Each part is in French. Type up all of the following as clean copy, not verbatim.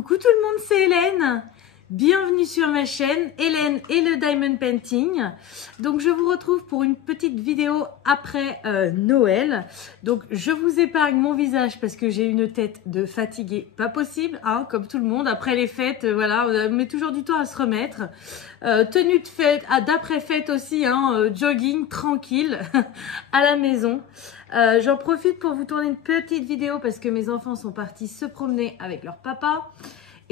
Coucou tout le monde, c'est Hélène. Bienvenue sur ma chaîne, Hélène et le Diamond Painting. Donc je vous retrouve pour une petite vidéo après Noël. Donc je vous épargne mon visage parce que j'ai une tête de fatiguée, pas possible, hein, comme tout le monde. Après les fêtes, voilà, on met toujours du temps à se remettre. Tenue de fête, d'après fête aussi, hein, jogging tranquille à la maison. J'en profite pour vous tourner une petite vidéo parce que mes enfants sont partis se promener avec leur papa.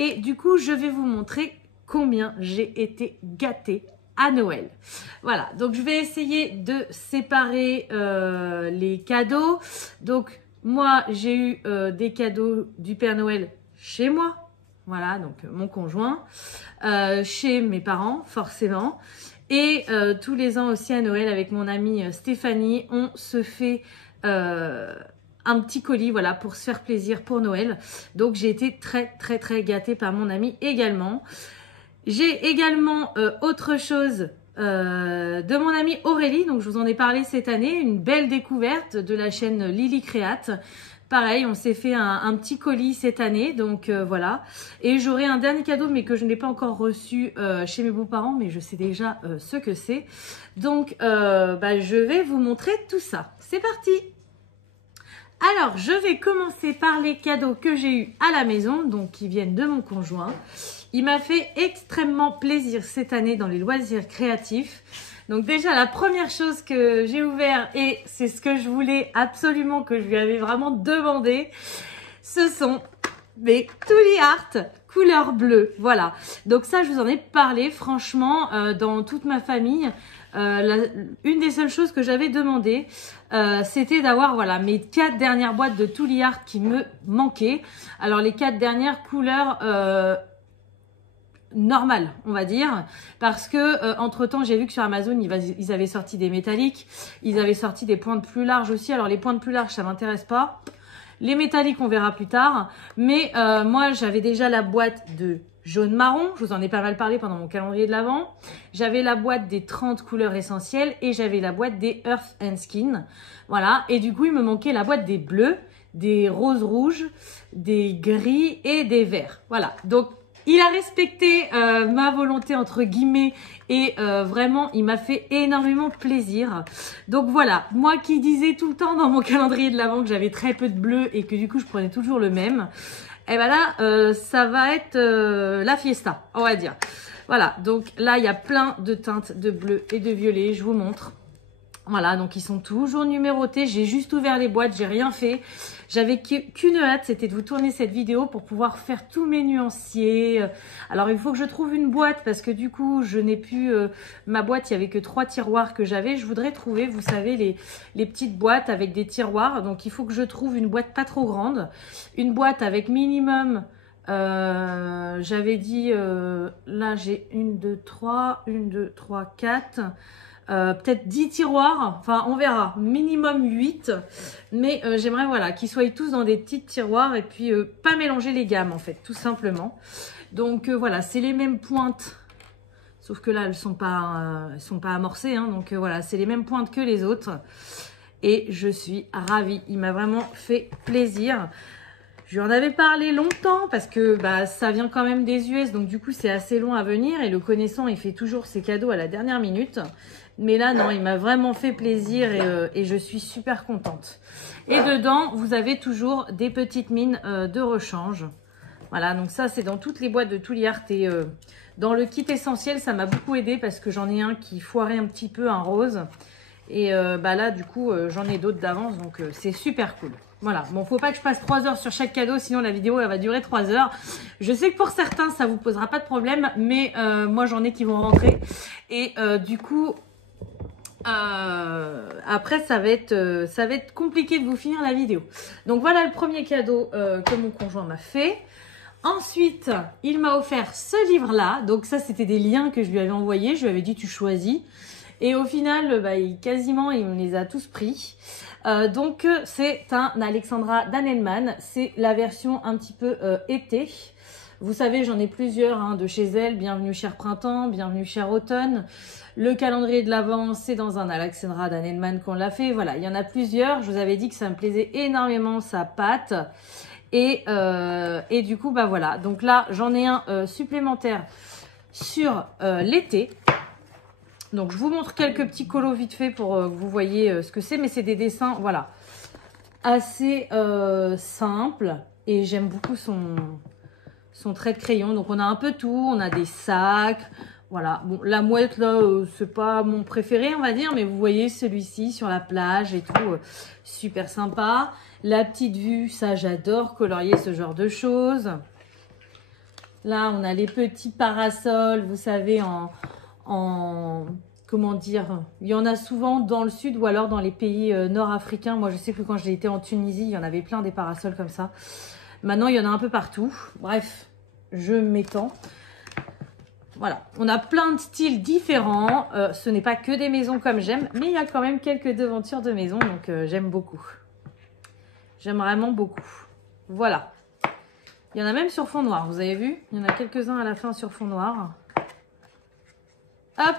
Et du coup, je vais vous montrer combien j'ai été gâtée à Noël. Voilà, donc je vais essayer de séparer les cadeaux. Donc, moi, j'ai eu des cadeaux du Père Noël chez moi. Voilà, donc mon conjoint. Chez mes parents, forcément. Et tous les ans aussi à Noël, avec mon amie Stéphanie, on se fait... un petit colis, voilà, pour se faire plaisir pour Noël. Donc j'ai été très gâtée par mon ami également. J'ai également autre chose de mon amie Aurélie, donc je vous en ai parlé cette année, une belle découverte de la chaîne Lily Créate. Pareil, on s'est fait un petit colis cette année, donc voilà. Et j'aurai un dernier cadeau, mais que je n'ai pas encore reçu chez mes beaux-parents, mais je sais déjà ce que c'est. Donc, je vais vous montrer tout ça. C'est parti! Alors, je vais commencer par les cadeaux que j'ai eus à la maison, donc qui viennent de mon conjoint. Il m'a fait extrêmement plaisir cette année dans les loisirs créatifs. Donc déjà, la première chose que j'ai ouvert, et c'est ce que je voulais absolument, que je lui avais vraiment demandé, ce sont mes Tooly Art couleur bleue. Voilà, donc ça, je vous en ai parlé, franchement, dans toute ma famille. Une des seules choses que j'avais demandé, c'était d'avoir voilà mes 4 dernières boîtes de Tooly Art qui me manquaient. Alors les 4 dernières couleurs normales, on va dire, parce que entre temps j'ai vu que sur Amazon ils avaient sorti des métalliques, ils avaient sorti des pointes plus larges aussi. Alors les pointes plus larges ça m'intéresse pas, les métalliques on verra plus tard, mais moi j'avais déjà la boîte de jaune marron, je vous en ai pas mal parlé pendant mon calendrier de l'Avent. J'avais la boîte des 30 couleurs essentielles et j'avais la boîte des Earth and Skin. Voilà, et du coup, il me manquait la boîte des bleus, des roses rouges, des gris et des verts. Voilà, donc il a respecté ma volonté entre guillemets et vraiment, il m'a fait énormément plaisir. Donc voilà, moi qui disais tout le temps dans mon calendrier de l'Avent que j'avais très peu de bleu et que du coup, je prenais toujours le même. Et ben là, ça va être la fiesta, on va dire. Voilà, donc là, il y a plein de teintes de bleu et de violet, je vous montre. Voilà, donc ils sont toujours numérotés. J'ai juste ouvert les boîtes, j'ai rien fait. J'avais qu'une hâte, c'était de vous tourner cette vidéo pour pouvoir faire tous mes nuanciers. Alors, il faut que je trouve une boîte parce que du coup, je n'ai plus... ma boîte, il n'y avait que 3 tiroirs que j'avais. Je voudrais trouver, vous savez, les petites boîtes avec des tiroirs. Donc, il faut que je trouve une boîte pas trop grande. Une boîte avec minimum... j'avais dit... là, j'ai 1, 2, 3, 1, 2, 3, 4... peut-être 10 tiroirs, enfin on verra, minimum 8, mais j'aimerais voilà qu'ils soient tous dans des petits tiroirs et puis pas mélanger les gammes en fait, tout simplement. Donc voilà, c'est les mêmes pointes, sauf que là elles sont pas amorcées, hein, donc voilà, c'est les mêmes pointes que les autres et je suis ravie, il m'a vraiment fait plaisir. Je lui en avais parlé longtemps parce que bah, ça vient quand même des US, donc du coup c'est assez long à venir et le connaissant il fait toujours ses cadeaux à la dernière minute. Mais là non, il m'a vraiment fait plaisir et je suis super contente. Et dedans vous avez toujours des petites mines de rechange. Voilà, donc ça c'est dans toutes les boîtes de Tooly Art et dans le kit essentiel ça m'a beaucoup aidé parce que j'en ai un qui foirait un petit peu, un rose. Et bah là du coup j'en ai d'autres d'avance donc c'est super cool. Voilà, bon, faut pas que je passe 3 heures sur chaque cadeau, sinon la vidéo elle va durer 3 heures. Je sais que pour certains ça vous posera pas de problème, mais moi j'en ai qui vont rentrer. Et du coup, après ça va être compliqué de vous finir la vidéo. Donc voilà le premier cadeau que mon conjoint m'a fait. Ensuite, il m'a offert ce livre-là. Donc ça, c'était des liens que je lui avais envoyés. Je lui avais dit, tu choisis. Et au final, bah, il me les a tous pris. Donc, c'est un Alexandra Danelman. C'est la version un petit peu été. Vous savez, j'en ai plusieurs hein, de chez elle. Bienvenue cher printemps, bienvenue cher automne. Le calendrier de l'Avent, c'est dans un Alexandra Danelman qu'on l'a fait. Voilà, il y en a plusieurs. Je vous avais dit que ça me plaisait énormément sa pâte. Et du coup, bah voilà. Donc là, j'en ai un supplémentaire sur l'été. Donc, je vous montre quelques petits colos vite fait pour que vous voyez ce que c'est. Mais c'est des dessins, voilà, assez simples. Et j'aime beaucoup son trait de crayon. Donc, on a un peu tout. On a des sacs. Voilà. Bon, la mouette, là, c'est pas mon préféré, on va dire. Mais vous voyez celui-ci sur la plage et tout. Super sympa. La petite vue, ça, j'adore colorier ce genre de choses. Là, on a les petits parasols, vous savez, comment dire, il y en a souvent dans le sud ou alors dans les pays nord-africains. Moi, je sais que quand j'ai été en Tunisie, il y en avait plein des parasols comme ça. Maintenant, il y en a un peu partout. Bref, je m'étends. Voilà, on a plein de styles différents. Ce n'est pas que des maisons comme j'aime, mais il y a quand même quelques devantures de maisons, donc j'aime beaucoup. J'aime vraiment beaucoup. Voilà. Il y en a même sur fond noir, vous avez vu? Il y en a quelques-uns à la fin sur fond noir. Hop,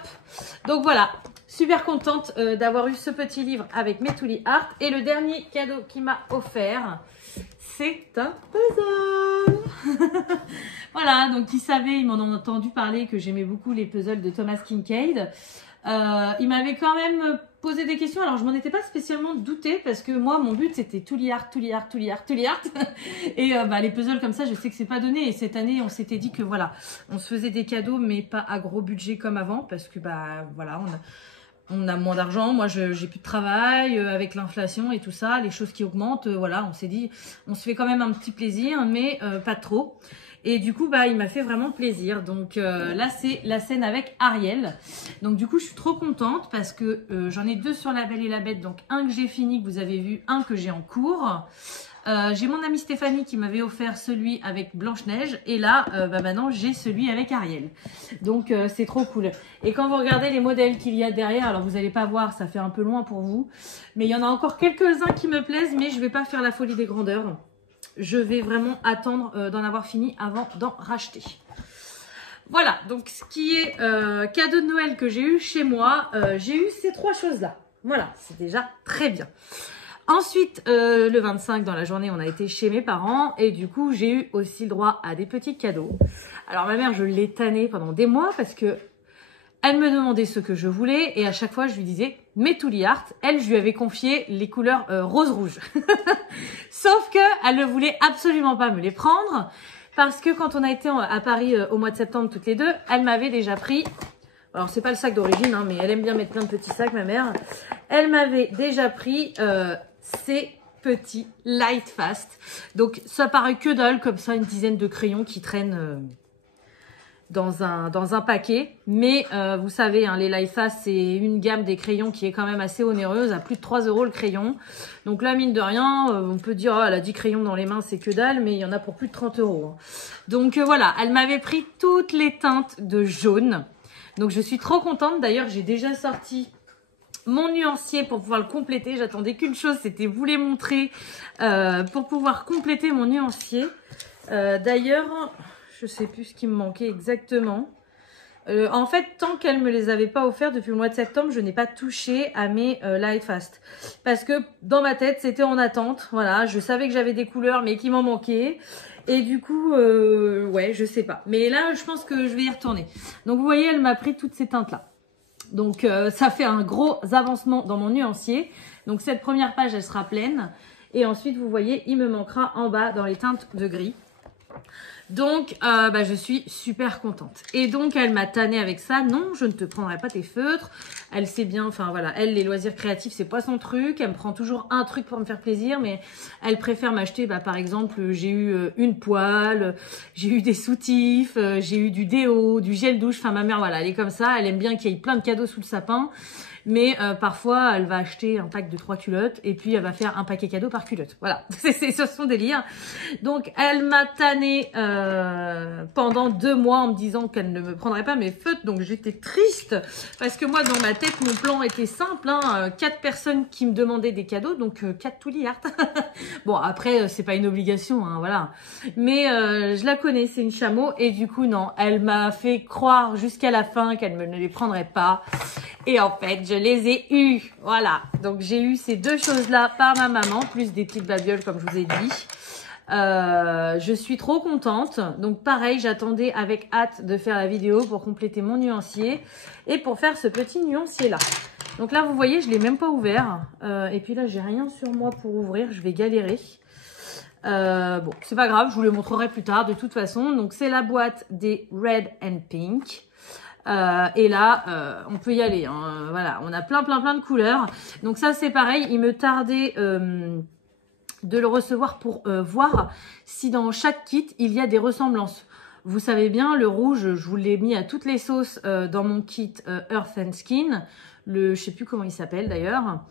donc voilà, super contente d'avoir eu ce petit livre avec mes Tooly Art. Et le dernier cadeau qu'il m'a offert, c'est un puzzle. Voilà, donc il savait, il m'en a entendu parler que j'aimais beaucoup les puzzles de Thomas Kinkade. Il m'avait quand même posé des questions, alors je m'en étais pas spécialement doutée parce que moi mon but c'était Tooly Art, Tooly Art, Tooly Art, Tooly Art. Et les puzzles comme ça je sais que c'est pas donné, et cette année on s'était dit que voilà, on se faisait des cadeaux mais pas à gros budget comme avant parce que voilà, on a moins d'argent, moi j'ai plus de travail avec l'inflation et tout ça, les choses qui augmentent, voilà, on s'est dit on se fait quand même un petit plaisir mais pas trop. Et du coup, il m'a fait vraiment plaisir. Donc là, c'est la scène avec Ariel. Donc du coup, je suis trop contente parce que j'en ai deux sur La Belle et la Bête. Donc un que j'ai fini, que vous avez vu, un que j'ai en cours. J'ai mon amie Stéphanie qui m'avait offert celui avec Blanche-Neige. Et là, maintenant, j'ai celui avec Ariel. Donc c'est trop cool. Et quand vous regardez les modèles qu'il y a derrière, alors vous n'allez pas voir, ça fait un peu loin pour vous. Mais il y en a encore quelques-uns qui me plaisent, mais je ne vais pas faire la folie des grandeurs. Je vais vraiment attendre d'en avoir fini avant d'en racheter. Voilà, donc ce qui est cadeau de Noël que j'ai eu chez moi, j'ai eu ces trois choses-là. Voilà, c'est déjà très bien. Ensuite, le 25 dans la journée, on a été chez mes parents et du coup, j'ai eu aussi le droit à des petits cadeaux. Alors ma mère, je l'ai tannée pendant des mois parce que elle me demandait ce que je voulais et à chaque fois, je lui disais mes Tooly Art. Elle, je lui avais confié les couleurs rose-rouge. Sauf que elle ne voulait absolument pas me les prendre parce que quand on a été à Paris au mois de septembre toutes les deux, elle m'avait déjà pris. Alors, c'est pas le sac d'origine, hein, mais elle aime bien mettre plein de petits sacs, ma mère. Elle m'avait déjà pris ces petits Light Fast. Donc, ça paraît que dalle, comme ça, une dizaine de crayons qui traînent dans un paquet. Mais vous savez, hein, les Light Fast, c'est une gamme des crayons qui est quand même assez onéreuse, à plus de 3 € le crayon. Donc là, mine de rien, on peut dire, oh, elle a 10 crayons dans les mains, c'est que dalle, mais il y en a pour plus de 30 €. Hein. Donc voilà, elle m'avait pris toutes les teintes de jaune. Donc je suis trop contente. D'ailleurs, j'ai déjà sorti mon nuancier pour pouvoir le compléter. J'attendais qu'une chose, c'était vous les montrer pour pouvoir compléter mon nuancier. D'ailleurs, je sais plus ce qui me manquait exactement. En fait, tant qu'elle me les avait pas offerts depuis le mois de septembre, je n'ai pas touché à mes Light Fast. Parce que dans ma tête, c'était en attente. Voilà, je savais que j'avais des couleurs, mais qu'il m'en manquait. Et du coup, ouais, je sais pas. Mais là, je pense que je vais y retourner. Donc, vous voyez, elle m'a pris toutes ces teintes-là. Donc, ça fait un gros avancement dans mon nuancier. Donc, cette première page, elle sera pleine. Et ensuite, vous voyez, il me manquera en bas dans les teintes de gris. Donc, je suis super contente. Et donc, elle m'a tannée avec ça. Non, je ne te prendrai pas tes feutres. Elle sait bien, enfin voilà, elle, les loisirs créatifs, c'est pas son truc. Elle me prend toujours un truc pour me faire plaisir, mais elle préfère m'acheter, par exemple, j'ai eu une poêle, j'ai eu des soutifs, j'ai eu du déo, du gel douche. Enfin, ma mère, voilà, elle est comme ça. Elle aime bien qu'il y ait plein de cadeaux sous le sapin. Mais parfois, elle va acheter un pack de 3 culottes et puis elle va faire un paquet cadeau par culotte. Voilà, c'est son délire. Donc, elle m'a tannée pendant 2 mois en me disant qu'elle ne me prendrait pas mes feutres. Donc, j'étais triste parce que moi, dans ma tête, mon plan était simple. 4 personnes qui me demandaient des cadeaux, donc 4 Tooly Art. Bon, après, c'est pas une obligation, hein, voilà. Mais je la connais, c'est une chameau. Et du coup, non, elle m'a fait croire jusqu'à la fin qu'elle ne les prendrait pas. Et en fait, je les ai eus. Voilà. Donc, j'ai eu ces 2 choses-là par ma maman, plus des petites babioles, comme je vous ai dit. Je suis trop contente. Donc pareil, j'attendais avec hâte de faire la vidéo pour compléter mon nuancier et pour faire ce petit nuancier là. Donc là, vous voyez, je ne l'ai même pas ouvert. Et puis là, j'ai rien sur moi pour ouvrir. Je vais galérer. Bon, c'est pas grave, je vous le montrerai plus tard de toute façon. Donc c'est la boîte des Red and Pink. Et là, on peut y aller. Hein. Voilà, on a plein de couleurs. Donc ça, c'est pareil. Il me tardait de le recevoir pour voir si dans chaque kit, il y a des ressemblances. Vous savez bien, le rouge, je vous l'ai mis à toutes les sauces dans mon kit Earth and Skin. Je sais plus comment il s'appelle d'ailleurs.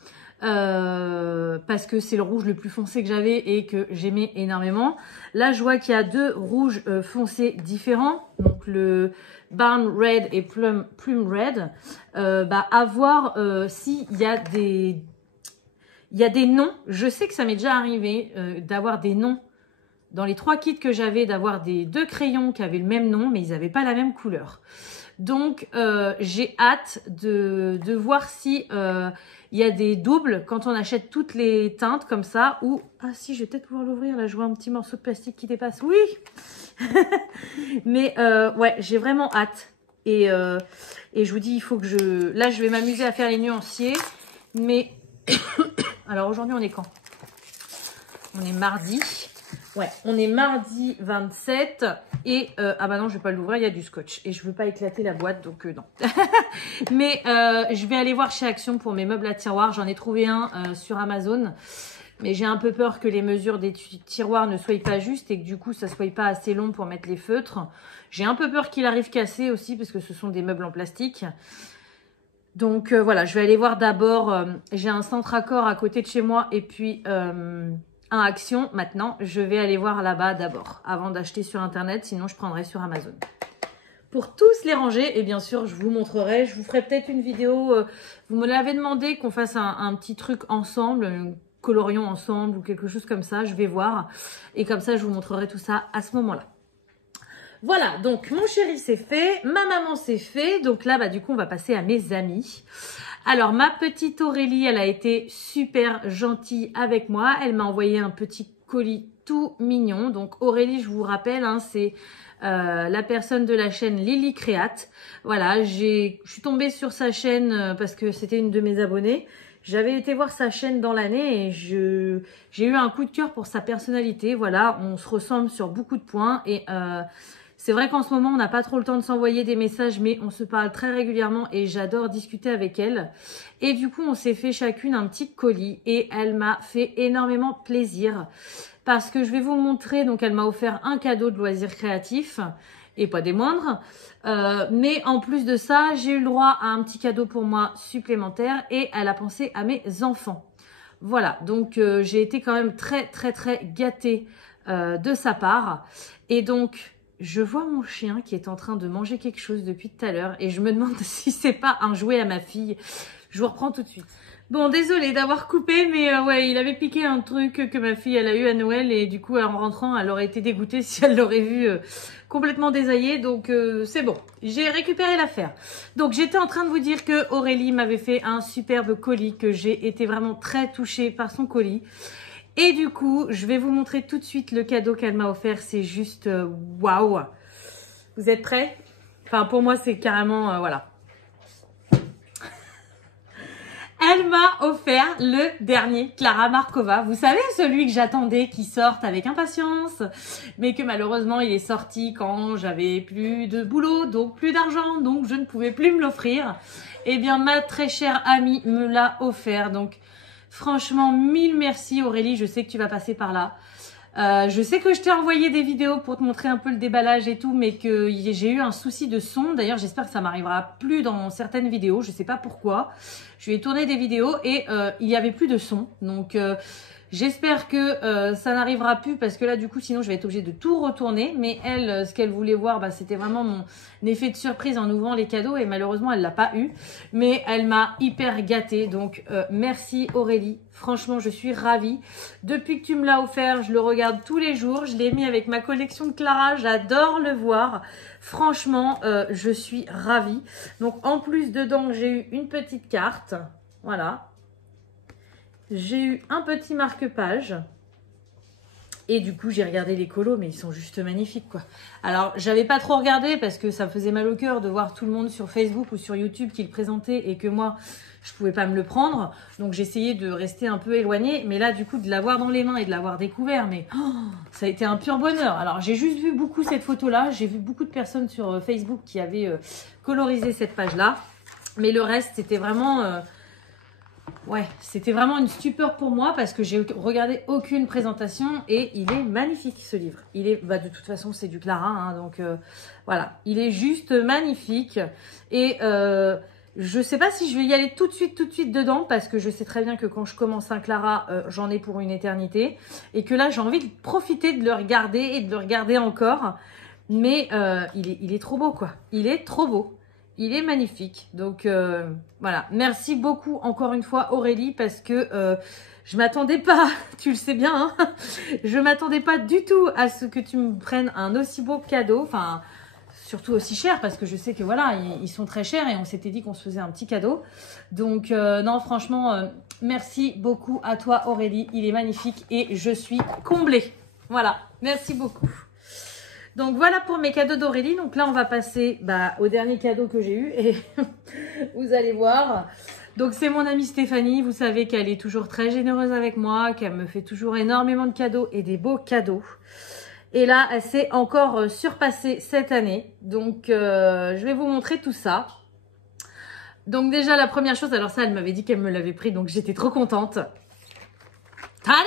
Parce que c'est le rouge le plus foncé que j'avais et que j'aimais énormément. Là, je vois qu'il y a deux rouges foncés différents. Donc le Barn Red et Plume Red. À voir s'il y a des... Il y a des noms. Je sais que ça m'est déjà arrivé d'avoir des noms dans les 3 kits que j'avais, d'avoir des 2 crayons qui avaient le même nom, mais ils n'avaient pas la même couleur. Donc, j'ai hâte de voir si il y a des doubles quand on achète toutes les teintes comme ça. Ou, ah si, je vais peut-être pouvoir l'ouvrir. Là, je vois un petit morceau de plastique qui dépasse. Oui. Mais ouais, j'ai vraiment hâte. Et je vous dis, il faut que je... Là, je vais m'amuser à faire les nuanciers. Mais... Alors, aujourd'hui, on est quand? On est mardi. Ouais, on est mardi 27 et ah bah non, je vais pas l'ouvrir, il y a du scotch et je veux pas éclater la boîte, donc non. Mais je vais aller voir chez Action pour mes meubles à tiroirs. J'en ai trouvé un sur Amazon, mais j'ai un peu peur que les mesures des tiroirs ne soient pas justes et que du coup ça soit pas assez long pour mettre les feutres. J'ai un peu peur qu'il arrive cassé aussi parce que ce sont des meubles en plastique. Donc voilà, je vais aller voir d'abord. J'ai un centre accord à côté de chez moi et puis un Action. Maintenant, je vais aller voir là-bas d'abord avant d'acheter sur Internet. Sinon, je prendrai sur Amazon. Pour tous les ranger, et bien sûr, je vous montrerai. Je vous ferai peut-être une vidéo. Vous me l'avez demandé qu'on fasse un petit truc ensemble, colorions ensemble ou quelque chose comme ça. Je vais voir. Et comme ça, je vous montrerai tout ça à ce moment-là. Voilà, donc mon chéri c'est fait, ma maman c'est fait, donc là bah du coup on va passer à mes amis. Alors ma petite Aurélie, elle a été super gentille avec moi, elle m'a envoyé un petit colis tout mignon. Donc Aurélie, je vous rappelle, hein, c'est la personne de la chaîne Lily Créate. Voilà, je suis tombée sur sa chaîne parce que c'était une de mes abonnées. J'avais été voir sa chaîne dans l'année et j'ai eu un coup de cœur pour sa personnalité. Voilà, on se ressemble sur beaucoup de points et c'est vrai qu'en ce moment, on n'a pas trop le temps de s'envoyer des messages, mais on se parle très régulièrement et j'adore discuter avec elle. Et du coup, on s'est fait chacune un petit colis et elle m'a fait énormément plaisir parce que je vais vous montrer. Donc, elle m'a offert un cadeau de loisirs créatifs et pas des moindres. Mais en plus de ça, j'ai eu le droit à un petit cadeau pour moi supplémentaire et elle a pensé à mes enfants. Voilà, donc j'ai été quand même très gâtée de sa part. Et donc... je vois mon chien qui est en train de manger quelque chose depuis tout à l'heure et je me demande si c'est pas un jouet à ma fille. Je vous reprends tout de suite. Bon, désolée d'avoir coupé, mais ouais, il avait piqué un truc que ma fille, elle a eu à Noël et du coup, en rentrant, elle aurait été dégoûtée si elle l'aurait vu complètement désaillé. Donc, c'est bon. J'ai récupéré l'affaire. Donc, j'étais en train de vous dire que Aurélie m'avait fait un superbe colis, que j'ai été vraiment très touchée par son colis. Et du coup, je vais vous montrer tout de suite le cadeau qu'elle m'a offert. C'est juste waouh. Vous êtes prêts? Enfin, pour moi, c'est carrément... voilà. Elle m'a offert le dernier Clara Markova. Vous savez, celui que j'attendais qui sorte avec impatience. Mais que malheureusement, il est sorti quand j'avais plus de boulot, donc plus d'argent. Donc, je ne pouvais plus me l'offrir. Eh bien, ma très chère amie me l'a offert. Donc... franchement, mille merci Aurélie, je sais que tu vas passer par là. Je sais que je t'ai envoyé des vidéos pour te montrer un peu le déballage et tout, mais que j'ai eu un souci de son. D'ailleurs, j'espère que ça m'arrivera plus dans certaines vidéos, je sais pas pourquoi. Je lui ai tourné des vidéos et il y avait plus de son. Donc, j'espère que ça n'arrivera plus parce que là, du coup, sinon, je vais être obligée de tout retourner. Mais elle, ce qu'elle voulait voir, bah, c'était vraiment mon effet de surprise en ouvrant les cadeaux et malheureusement, elle l'a pas eu. Mais elle m'a hyper gâtée. Donc, merci Aurélie. Franchement, je suis ravie. Depuis que tu me l'as offert, je le regarde tous les jours. Je l'ai mis avec ma collection de Clara. J'adore le voir. Franchement, je suis ravie. Donc, en plus, dedans, j'ai eu une petite carte. Voilà. J'ai eu un petit marque-page Et du coup, j'ai regardé les colos, mais ils sont juste magnifiques, quoi. Alors, j'avais pas trop regardé parce que ça me faisait mal au cœur de voir tout le monde sur Facebook ou sur YouTube qui le présentait et que moi, je pouvais pas me le prendre. Donc, j'essayais de rester un peu éloignée. Mais là, du coup, de l'avoir dans les mains et de l'avoir découvert, mais ça a été un pur bonheur. Alors, j'ai juste vu beaucoup cette photo-là. J'ai vu beaucoup de personnes sur Facebook qui avaient colorisé cette page-là. Mais le reste, c'était vraiment... ouais, c'était vraiment une stupeur pour moi parce que j'ai regardé aucune présentation et il est magnifique ce livre. Il est, bah, de toute façon, c'est du Clara, hein, donc voilà, il est juste magnifique. Et je sais pas si je vais y aller tout de suite dedans parce que je sais très bien que quand je commence un Clara, j'en ai pour une éternité et que là, j'ai envie de profiter de le regarder et de le regarder encore. Mais il est trop beau, quoi. Il est trop beau. Il est magnifique. Donc, voilà. Merci beaucoup, encore une fois, Aurélie, parce que je m'attendais pas, tu le sais bien, hein, je m'attendais pas du tout à ce que tu me prennes un aussi beau cadeau. Enfin, surtout aussi cher, parce que je sais que, voilà, ils sont très chers et on s'était dit qu'on se faisait un petit cadeau. Donc, non, franchement, merci beaucoup à toi, Aurélie. Il est magnifique et je suis comblée. Voilà. Merci beaucoup. Donc voilà pour mes cadeaux d'Aurélie. Donc là, on va passer au dernier cadeau que j'ai eu et vous allez voir. Donc c'est mon amie Stéphanie. Vous savez qu'elle est toujours très généreuse avec moi, qu'elle me fait toujours énormément de cadeaux et des beaux cadeaux. Et là, elle s'est encore surpassée cette année. Donc je vais vous montrer tout ça. Donc déjà, la première chose, alors ça, elle m'avait dit qu'elle me l'avait pris, donc j'étais trop contente. Tada!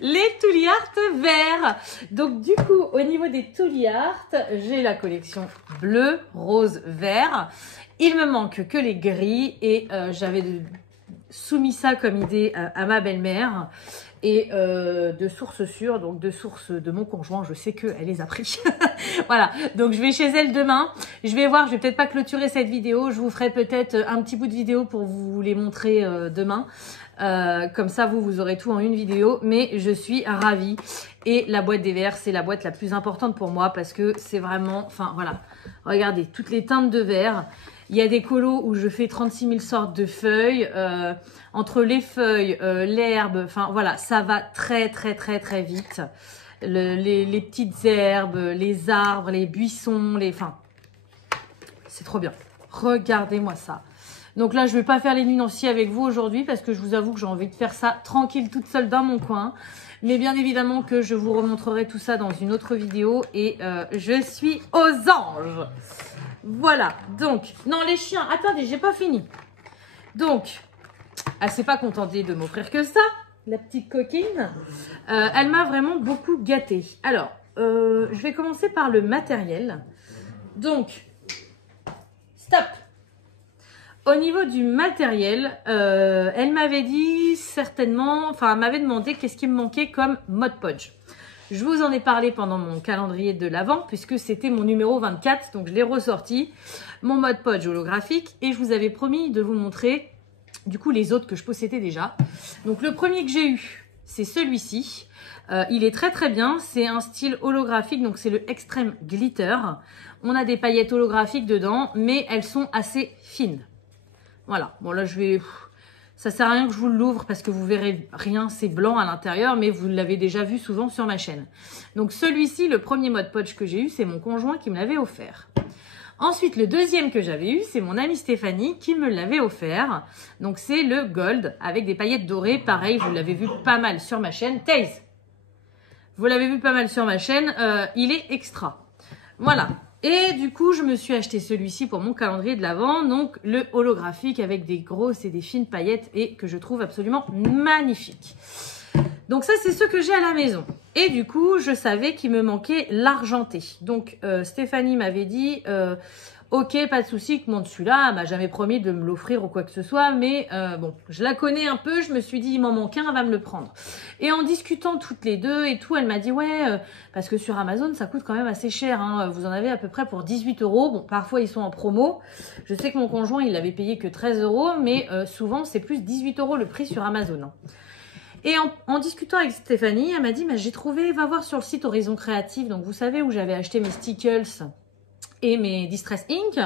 Les Tully Art verts. Donc du coup, au niveau des Tully Art, j'ai la collection bleu, rose, vert. Il me manque que les gris et j'avais soumis ça comme idée à ma belle-mère. Et de source sûre, donc de source de mon conjoint, je sais qu'elle les a pris. Voilà, donc je vais chez elle demain. Je vais voir, je vais peut-être pas clôturer cette vidéo. Je vous ferai peut-être un petit bout de vidéo pour vous les montrer demain. Comme ça, vous aurez tout en une vidéo. Mais je suis ravie. Et la boîte des verres, c'est la boîte la plus importante pour moi parce que c'est vraiment... Enfin, voilà. Regardez, toutes les teintes de verre. Il y a des colos où je fais 36 000 sortes de feuilles. Entre les feuilles, l'herbe, enfin voilà, ça va très vite. Les petites herbes, les arbres, les buissons, enfin, c'est trop bien. Regardez-moi ça. Donc là, je ne vais pas faire les nuanciers avec vous aujourd'hui parce que je vous avoue que j'ai envie de faire ça tranquille, toute seule dans mon coin. Mais bien évidemment que je vous remontrerai tout ça dans une autre vidéo et je suis aux anges. Voilà, donc, non les chiens, attendez, j'ai pas fini. Donc, elle s'est pas contentée de m'offrir que ça, la petite coquine. Elle m'a vraiment beaucoup gâtée. Alors, je vais commencer par le matériel. Donc, stop. Au niveau du matériel, elle m'avait dit certainement, enfin, elle m'avait demandé qu'est-ce qui me manquait comme Mod Podge. Je vous en ai parlé pendant mon calendrier de l'Avent, puisque c'était mon numéro 24, donc je l'ai ressorti, mon Mod Podge holographique, et je vous avais promis de vous montrer, du coup, les autres que je possédais déjà. Donc, le premier que j'ai eu, c'est celui-ci. Il est très bien, c'est un style holographique, donc c'est le Extreme Glitter. On a des paillettes holographiques dedans, mais elles sont assez fines. Voilà, bon là, je vais... Ça sert à rien que je vous l'ouvre parce que vous verrez rien, c'est blanc à l'intérieur, mais vous l'avez déjà vu souvent sur ma chaîne. Donc celui-ci, le premier Mod Podge que j'ai eu, c'est mon conjoint qui me l'avait offert. Ensuite, le deuxième que j'avais eu, c'est mon amie Stéphanie qui me l'avait offert. Donc c'est le Gold avec des paillettes dorées. Pareil, vous l'avez vu pas mal sur ma chaîne. Taze, vous l'avez vu pas mal sur ma chaîne, il est extra. Voilà. Et du coup, je me suis acheté celui-ci pour mon calendrier de l'Avent, donc le holographique avec des grosses et des fines paillettes et que je trouve absolument magnifique. Donc ça, c'est ce que j'ai à la maison. Et du coup, je savais qu'il me manquait l'argenté. Donc Stéphanie m'avait dit, ok, pas de souci, que mon dessus-là, elle m'a jamais promis de me l'offrir ou quoi que ce soit, mais bon, je la connais un peu, je me suis dit, il m'en manque un, elle va me le prendre. Et en discutant toutes les deux et tout, elle m'a dit, ouais, parce que sur Amazon, ça coûte quand même assez cher, hein, vous en avez à peu près pour 18 €. Bon, parfois, ils sont en promo. Je sais que mon conjoint, il l'avait payé que 13 €, mais souvent, c'est plus 18 € le prix sur Amazon. Hein. Et en discutant avec Stéphanie, elle m'a dit, j'ai trouvé, va voir sur le site Horizon Créatif, donc vous savez où j'avais acheté mes stickers et mes Distress Ink.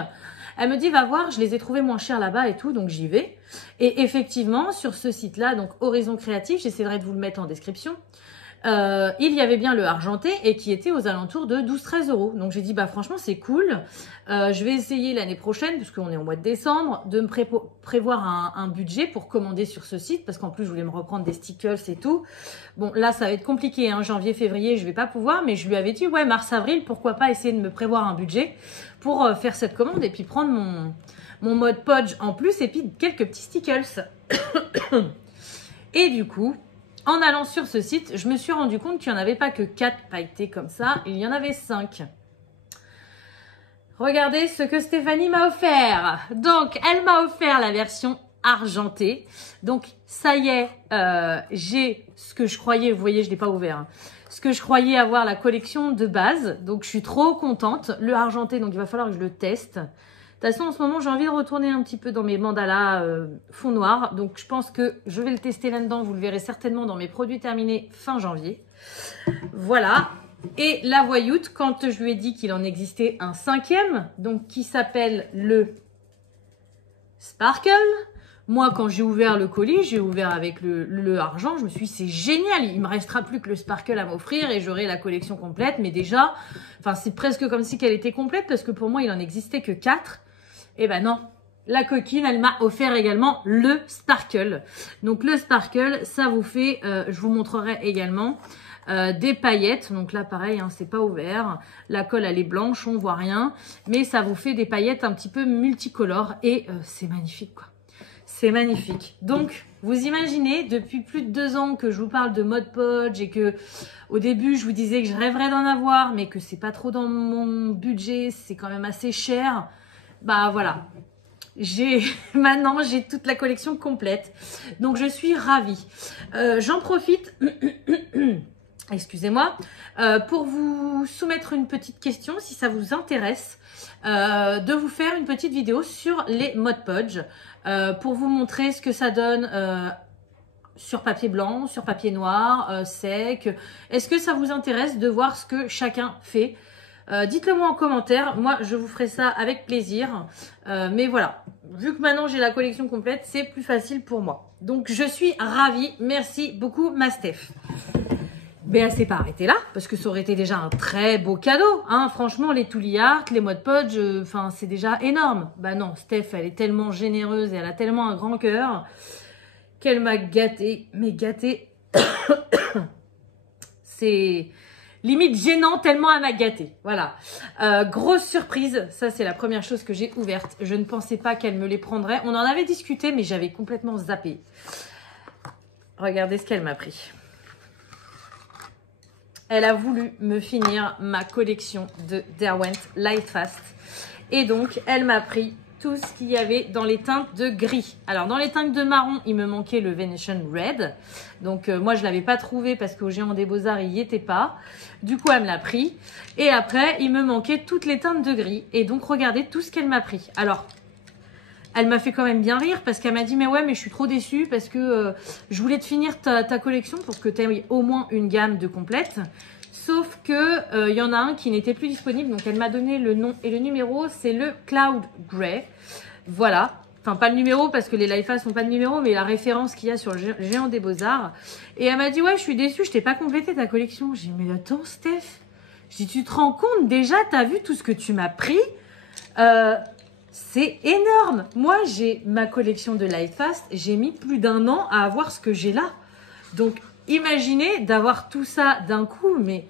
Elle me dit, va voir, je les ai trouvés moins chers là-bas et tout, donc j'y vais. Et effectivement, sur ce site-là, donc Horizon Créatif, j'essaierai de vous le mettre en description, il y avait bien le argenté et qui était aux alentours de 12-13 euros. Donc j'ai dit bah franchement c'est cool. Je vais essayer l'année prochaine, puisqu'on est au mois de décembre, de me prévoir un budget pour commander sur ce site, parce qu'en plus je voulais me reprendre des stickers et tout. Bon là ça va être compliqué, hein, janvier, février je vais pas pouvoir, mais je lui avais dit ouais mars, avril, pourquoi pas essayer de me prévoir un budget pour faire cette commande et puis prendre mon mode Podge en plus et puis quelques petits stickers. Et du coup, en allant sur ce site, je me suis rendu compte qu'il n'y en avait pas que 4 pailletés comme ça, il y en avait 5. Regardez ce que Stéphanie m'a offert. Donc, elle m'a offert la version argentée. Donc, ça y est, j'ai ce que je croyais, vous voyez, je ne l'ai pas ouvert, hein, ce que je croyais avoir la collection de base. Donc, je suis trop contente. Le argenté, donc il va falloir que je le teste. De toute façon, en ce moment, j'ai envie de retourner un petit peu dans mes mandalas fond noir. Donc, je pense que je vais le tester là-dedans. Vous le verrez certainement dans mes produits terminés fin janvier. Voilà. Et la voyoute, quand je lui ai dit qu'il en existait un 5e, donc qui s'appelle le Sparkle. Moi, quand j'ai ouvert le colis, j'ai ouvert avec le argent. Je me suis dit, c'est génial. Il me restera plus que le Sparkle à m'offrir et j'aurai la collection complète. Mais déjà, enfin, c'est presque comme si qu'elle était complète parce que pour moi, il en existait que 4. Eh ben non, la coquine, elle m'a offert également le Sparkle. Donc le Sparkle, ça vous fait, je vous montrerai également, des paillettes. Donc là, pareil, hein, c'est pas ouvert. La colle, elle est blanche, on voit rien. Mais ça vous fait des paillettes un petit peu multicolores et c'est magnifique, quoi. C'est magnifique. Donc, vous imaginez, depuis plus de 2 ans que je vous parle de mode Podge et que au début, je vous disais que je rêverais d'en avoir, mais que c'est pas trop dans mon budget, c'est quand même assez cher. Bah voilà, maintenant j'ai toute la collection complète, donc je suis ravie. J'en profite, excusez-moi, pour vous soumettre une petite question, si ça vous intéresse, de vous faire une petite vidéo sur les modes Podge, pour vous montrer ce que ça donne sur papier blanc, sur papier noir, sec. Est-ce que ça vous intéresse de voir ce que chacun fait ? Dites-le moi en commentaire, moi je vous ferai ça avec plaisir, mais voilà, vu que maintenant j'ai la collection complète, c'est plus facile pour moi. Donc je suis ravie, merci beaucoup ma Steph. Mais elle s'est pas arrêtée là, parce que ça aurait été déjà un très beau cadeau, hein. Franchement les Tooly Art, les modes Podge, enfin c'est déjà énorme. Bah non, Steph elle est tellement généreuse et elle a tellement un grand cœur qu'elle m'a gâtée, mais gâtée, c'est... limite gênant tellement elle m'a gâtée. Voilà. Grosse surprise. Ça, c'est la première chose que j'ai ouverte. Je ne pensais pas qu'elle me les prendrait. On en avait discuté, mais j'avais complètement zappé. Regardez ce qu'elle m'a pris. Elle a voulu me finir ma collection de Derwent Lightfast. Et donc, elle m'a pris tout ce qu'il y avait dans les teintes de gris. Alors, dans les teintes de marron, il me manquait le Venetian Red. Donc, moi, je ne l'avais pas trouvé parce qu'au Géant des Beaux-Arts, il n'y était pas. Du coup, elle me l'a pris. Et après, il me manquait toutes les teintes de gris. Et donc, regardez tout ce qu'elle m'a pris. Alors, elle m'a fait quand même bien rire parce qu'elle m'a dit « Mais ouais, mais je suis trop déçue parce que je voulais te finir ta collection pour que tu aies au moins une gamme de complètes. » Sauf que y en a un qui n'était plus disponible. Donc, elle m'a donné le nom et le numéro. C'est le Cloud Grey. Voilà. Enfin, pas le numéro parce que les Lightfast n'ont pas de numéro, mais la référence qu'il y a sur le Géant des Beaux-Arts. Et elle m'a dit « Ouais, je suis déçue, je t'ai pas complété ta collection. » J'ai dit « Mais attends, Steph. » J'ai dit « Tu te rends compte déjà, t'as vu tout ce que tu m'as pris c'est énorme. Moi, j'ai ma collection de Lightfast. J'ai mis plus d'1 an à avoir ce que j'ai là. Donc, imaginez d'avoir tout ça d'un coup, mais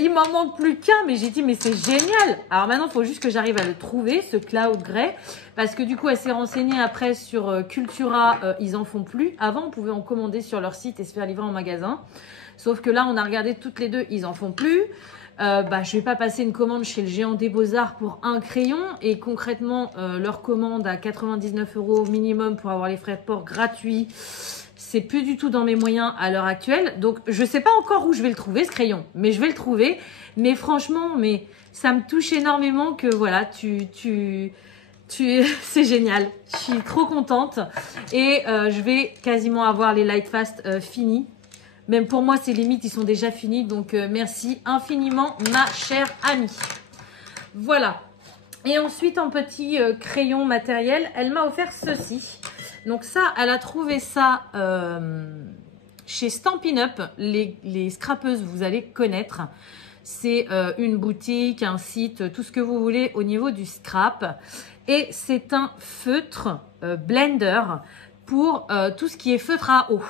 il m'en manque plus qu'un. Mais j'ai dit, mais c'est génial. Alors maintenant, il faut juste que j'arrive à le trouver, ce Cloud Grey. Parce que du coup, elle s'est renseignée après sur Cultura. Ils en font plus. Avant, on pouvait en commander sur leur site et se faire livrer en magasin. Sauf que là, on a regardé toutes les deux, ils en font plus. Je vais pas passer une commande chez le Géant des Beaux-Arts pour un crayon et concrètement leur commande à 99 € minimum pour avoir les frais de port gratuits, c'est plus du tout dans mes moyens à l'heure actuelle. Donc je sais pas encore où je vais le trouver ce crayon, mais je vais le trouver. Mais franchement, ça me touche énormément que voilà, c'est génial. Je suis trop contente et je vais quasiment avoir les Lightfast finis. Même pour moi, ces limites, ils sont déjà finis. Donc, merci infiniment, ma chère amie. Voilà. Et ensuite, en petit crayon matériel, elle m'a offert ceci. Donc ça, elle a trouvé ça chez Stampin' Up, les scrapeuses, vous allez connaître. C'est une boutique, un site, tout ce que vous voulez au niveau du scrap. Et c'est un feutre blender pour tout ce qui est feutre à eau.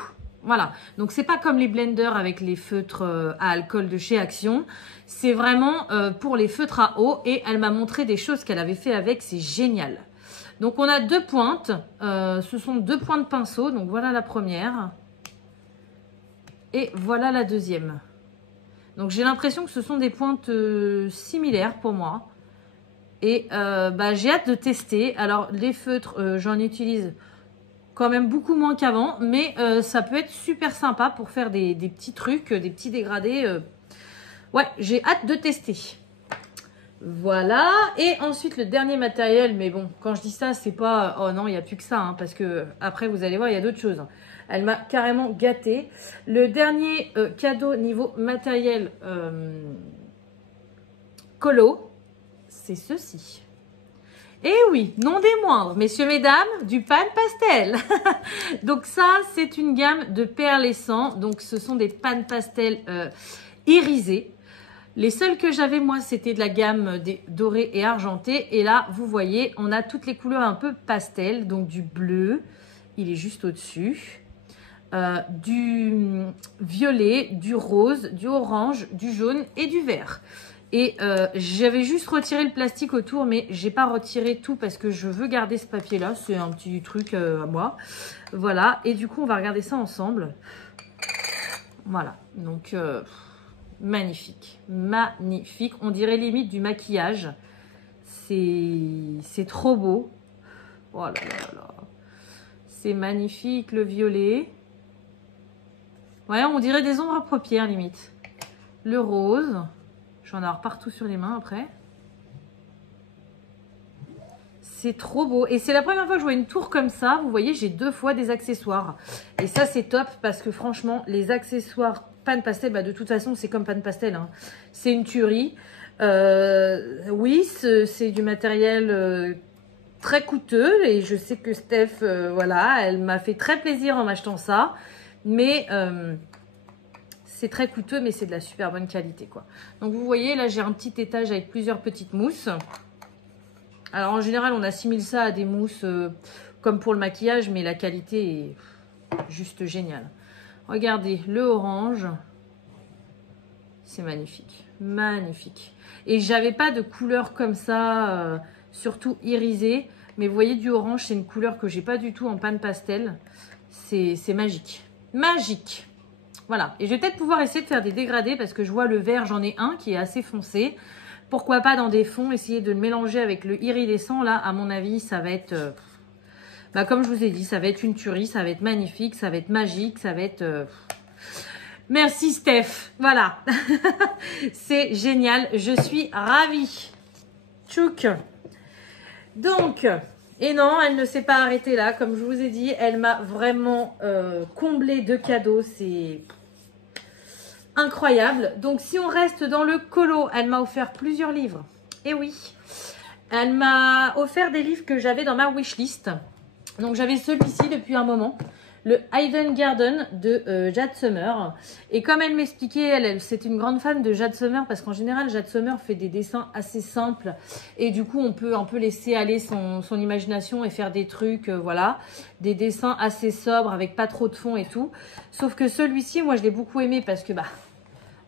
Voilà, donc c'est pas comme les blenders avec les feutres à alcool de chez Action. C'est vraiment pour les feutres à eau et elle m'a montré des choses qu'elle avait fait avec, c'est génial. Donc on a 2 pointes, ce sont 2 points de pinceau, donc voilà la première. Et voilà la deuxième. Donc j'ai l'impression que ce sont des pointes similaires pour moi. Et j'ai hâte de tester. Alors les feutres, j'en utilise quand même beaucoup moins qu'avant, mais ça peut être super sympa pour faire des petits trucs, des petits dégradés. Ouais, j'ai hâte de tester. Voilà, et ensuite le dernier matériel, mais bon, quand je dis ça, c'est pas, oh non, il n'y a plus que ça, hein, parce que après vous allez voir, il y a d'autres choses. Elle m'a carrément gâtée. Le dernier cadeau niveau matériel colo, c'est ceci. Et oui, non des moindres, messieurs, mesdames, du pan pastel. Donc ça, c'est une gamme de perles et sang. Donc ce sont des pan pastel irisés. Les seuls que j'avais, moi, c'était de la gamme des dorés et argentés. Et là, vous voyez, on a toutes les couleurs un peu pastel. Donc du bleu, il est juste au-dessus. Du violet, du rose, du orange, du jaune et du vert. Et j'avais juste retiré le plastique autour, mais j'ai pas retiré tout parce que je veux garder ce papier-là. C'est un petit truc à moi. Voilà, et du coup, on va regarder ça ensemble. Voilà, donc magnifique, magnifique. On dirait limite du maquillage. C'est trop beau. Oh là là là. C'est magnifique, le violet. Ouais, on dirait des ombres à paupières, limite. Le rose. J'en ai partout sur les mains après. C'est trop beau. Et c'est la première fois que je vois une tour comme ça. Vous voyez, j'ai 2 fois des accessoires. Et ça, c'est top parce que franchement, les accessoires pan pastel, de toute façon, c'est comme pan pastel. Hein. C'est une tuerie. Oui, c'est du matériel très coûteux. Et je sais que Steph, voilà, elle m'a fait très plaisir en m'achetant ça. Mais c'est très coûteux, mais c'est de la super bonne qualité, quoi. Donc, vous voyez, là, j'ai un petit étage avec plusieurs petites mousses. Alors, en général, on assimile ça à des mousses comme pour le maquillage, mais la qualité est juste géniale. Regardez, le orange, c'est magnifique. Magnifique. Et j'avais pas de couleur comme ça, surtout irisée. Mais vous voyez, du orange, c'est une couleur que j'ai pas du tout en pan pastel. C'est magique. Magique. Voilà, et je vais peut-être pouvoir essayer de faire des dégradés parce que je vois le vert, j'en ai un qui est assez foncé. Pourquoi pas dans des fonds, essayer de le mélanger avec le iridescent. Là, à mon avis, ça va être, comme je vous ai dit, ça va être une tuerie, ça va être magnifique, ça va être magique, ça va être... Merci Steph, voilà. C'est génial, je suis ravie. Tchouk. Donc... Et non, elle ne s'est pas arrêtée là. Comme je vous ai dit, elle m'a vraiment comblé de cadeaux. C'est incroyable. Donc, si on reste dans le colo, elle m'a offert plusieurs livres. Et oui, elle m'a offert des livres que j'avais dans ma wishlist. Donc, j'avais celui-ci depuis un moment. Le Hidden Garden de Jade Summer. Et comme elle m'expliquait, elle c'est une grande fan de Jade Summer parce qu'en général, Jade Summer fait des dessins assez simples. Et du coup, on peut un peu laisser aller son imagination et faire des trucs, voilà. Des dessins assez sobres avec pas trop de fond et tout. Sauf que celui-ci, moi, je l'ai beaucoup aimé parce que,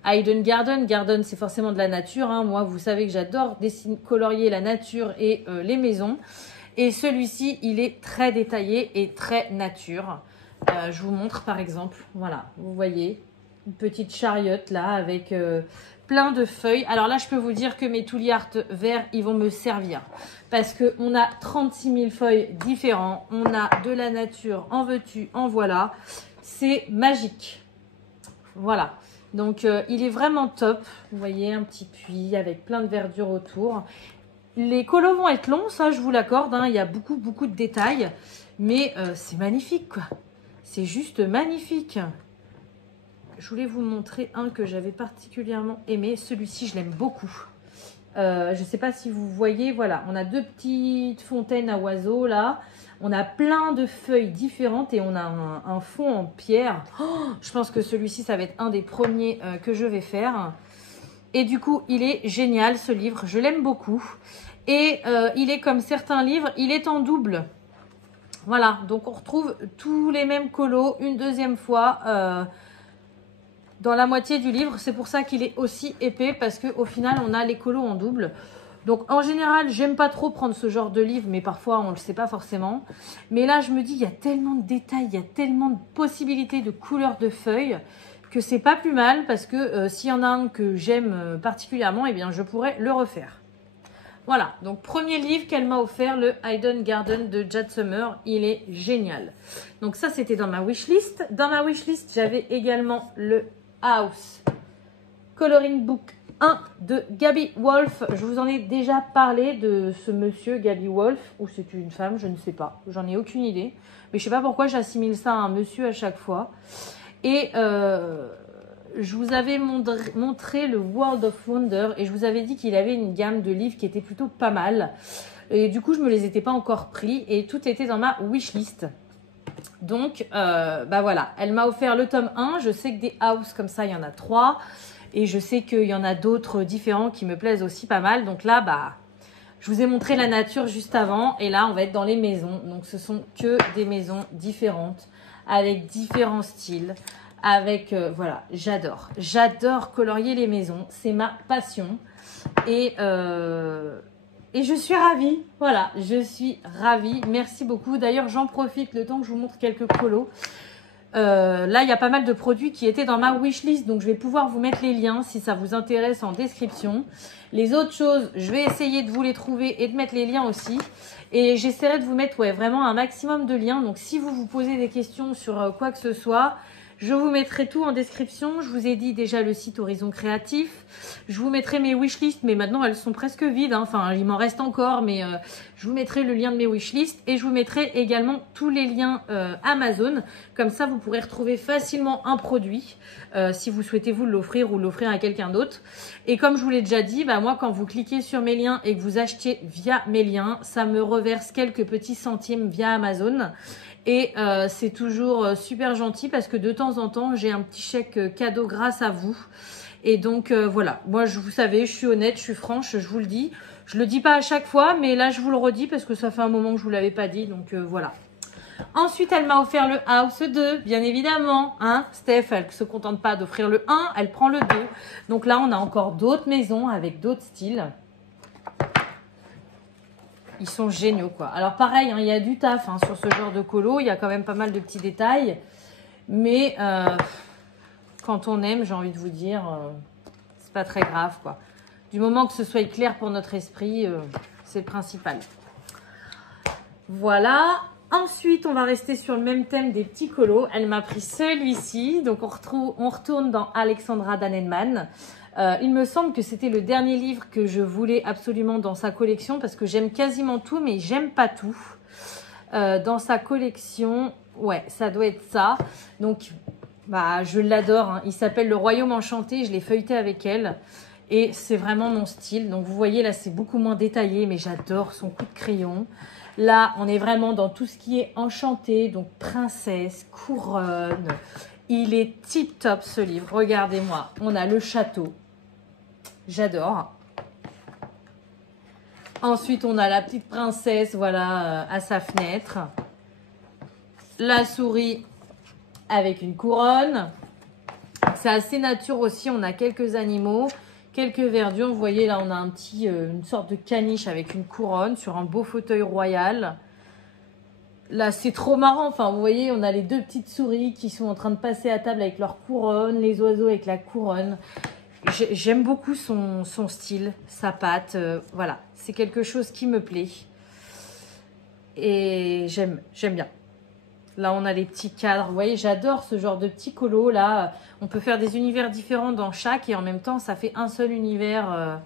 Hidden Garden, Garden, c'est forcément de la nature. Hein. Moi, vous savez que j'adore colorier la nature et les maisons. Et celui-ci, il est très détaillé et très nature. Je vous montre par exemple, voilà, vous voyez, une petite chariote là avec plein de feuilles. Alors là, je peux vous dire que mes Tooly Art verts, ils vont me servir. Parce qu'on a 36 000 feuilles différents, on a de la nature, en veux-tu, en voilà. C'est magique. Voilà, donc il est vraiment top. Vous voyez, un petit puits avec plein de verdure autour. Les colos vont être longs, ça je vous l'accorde, hein, il y a beaucoup de détails. Mais c'est magnifique quoi. C'est juste magnifique. Je voulais vous montrer un que j'avais particulièrement aimé. Celui-ci, je l'aime beaucoup. Je ne sais pas si vous voyez. Voilà, on a 2 petites fontaines à oiseaux là. On a plein de feuilles différentes et on a un fond en pierre. Oh, je pense que celui-ci, ça va être un des premiers que je vais faire. Et du coup, il est génial ce livre. Je l'aime beaucoup. Et il est comme certains livres, il est en double. Voilà, donc on retrouve tous les mêmes colos une deuxième fois dans la moitié du livre. C'est pour ça qu'il est aussi épais parce qu'au final, on a les colos en double. Donc en général, j'aime pas trop prendre ce genre de livre, mais parfois on le sait pas forcément. Mais là, je me dis, il y a tellement de détails, il y a tellement de possibilités de couleurs de feuilles que c'est pas plus mal parce que s'il y en a un que j'aime particulièrement, eh bien je pourrais le refaire. Voilà, donc premier livre qu'elle m'a offert, le Hidden Garden de Jade Summer. Il est génial. Donc ça, c'était dans ma wishlist. Dans ma wishlist, j'avais également le House Coloring Book 1 de Gaby Wolf. Je vous en ai déjà parlé de ce monsieur Gaby Wolf, ou c'est une femme, je ne sais pas. J'en ai aucune idée. Mais je ne sais pas pourquoi j'assimile ça à un monsieur à chaque fois. Et je vous avais montré le World of Wonder et je vous avais dit qu'il avait une gamme de livres qui était plutôt pas mal. Et du coup, je ne me les étais pas encore pris et tout était dans ma wishlist. Donc, bah voilà, elle m'a offert le tome 1. Je sais que des house comme ça, il y en a 3. Et je sais qu'il y en a d'autres différents qui me plaisent aussi pas mal. Donc là, bah, je vous ai montré la nature juste avant. Et là, on va être dans les maisons. Donc, ce sont que des maisons différentes avec différents styles. Avec, voilà, j'adore. J'adore colorier les maisons. C'est ma passion. Et je suis ravie. Voilà, je suis ravie. Merci beaucoup. D'ailleurs, j'en profite le temps que je vous montre quelques colos. Là, il y a pas mal de produits qui étaient dans ma wishlist, donc je vais pouvoir vous mettre les liens si ça vous intéresse en description. Les autres choses, je vais essayer de vous les trouver et de mettre les liens aussi. Et j'essaierai de vous mettre vraiment un maximum de liens. Donc, si vous vous posez des questions sur quoi que ce soit, je vous mettrai tout en description. Je vous ai dit déjà le site Horizon Créatif. Je vous mettrai mes wishlists, mais maintenant elles sont presque vides. Hein. Enfin, il m'en reste encore, mais je vous mettrai le lien de mes wishlists. Et je vous mettrai également tous les liens Amazon. Comme ça, vous pourrez retrouver facilement un produit si vous souhaitez vous l'offrir ou l'offrir à quelqu'un d'autre. Et comme je vous l'ai déjà dit, bah, moi, quand vous cliquez sur mes liens et que vous achetez via mes liens, ça me reverse quelques petits centimes via Amazon. Et c'est toujours super gentil parce que de temps en temps, j'ai un petit chèque cadeau grâce à vous. Et donc, voilà. Moi, vous savez, je suis honnête, je suis franche, je vous le dis. Je le dis pas à chaque fois, mais là, je vous le redis parce que ça fait un moment que je vous l'avais pas dit. Donc, voilà. Ensuite, elle m'a offert le House 2, bien évidemment. Hein, Steph, elle ne se contente pas d'offrir le 1, elle prend le 2. Donc là, on a encore d'autres maisons avec d'autres styles. Ils sont géniaux, quoi. Alors, pareil, hein, il y a du taf hein, sur ce genre de colo. Il y a quand même pas mal de petits détails. Mais quand on aime, j'ai envie de vous dire, c'est pas très grave, quoi. Du moment que ce soit clair pour notre esprit, c'est le principal. Voilà. Ensuite, on va rester sur le même thème des petits colos. Elle m'a pris celui-ci. Donc, on retourne dans Alexandra Danenman. Il me semble que c'était le dernier livre que je voulais absolument dans sa collection parce que j'aime quasiment tout, mais j'aime pas tout. Dans sa collection, ouais, ça doit être ça. Donc, bah, je l'adore. Hein. Il s'appelle Le Royaume Enchanté. Je l'ai feuilleté avec elle et c'est vraiment mon style. Donc, vous voyez, là, c'est beaucoup moins détaillé, mais j'adore son coup de crayon. Là, on est vraiment dans tout ce qui est enchanté, donc princesse, couronne. Il est tip top ce livre. Regardez-moi, on a le château. J'adore. Ensuite, on a la petite princesse, voilà, à sa fenêtre. La souris avec une couronne. C'est assez nature aussi. On a quelques animaux, quelques verdures. Vous voyez, là, on a une sorte de caniche avec une couronne sur un beau fauteuil royal. Là, c'est trop marrant. Enfin, vous voyez, on a les deux petites souris qui sont en train de passer à table avec leur couronne, les oiseaux avec la couronne. J'aime beaucoup son style, sa patte. Voilà, c'est quelque chose qui me plaît. Et j'aime bien. Là, on a les petits cadres. Vous voyez, j'adore ce genre de petits colos. Là, on peut faire des univers différents dans chaque. Et en même temps, ça fait un seul univers.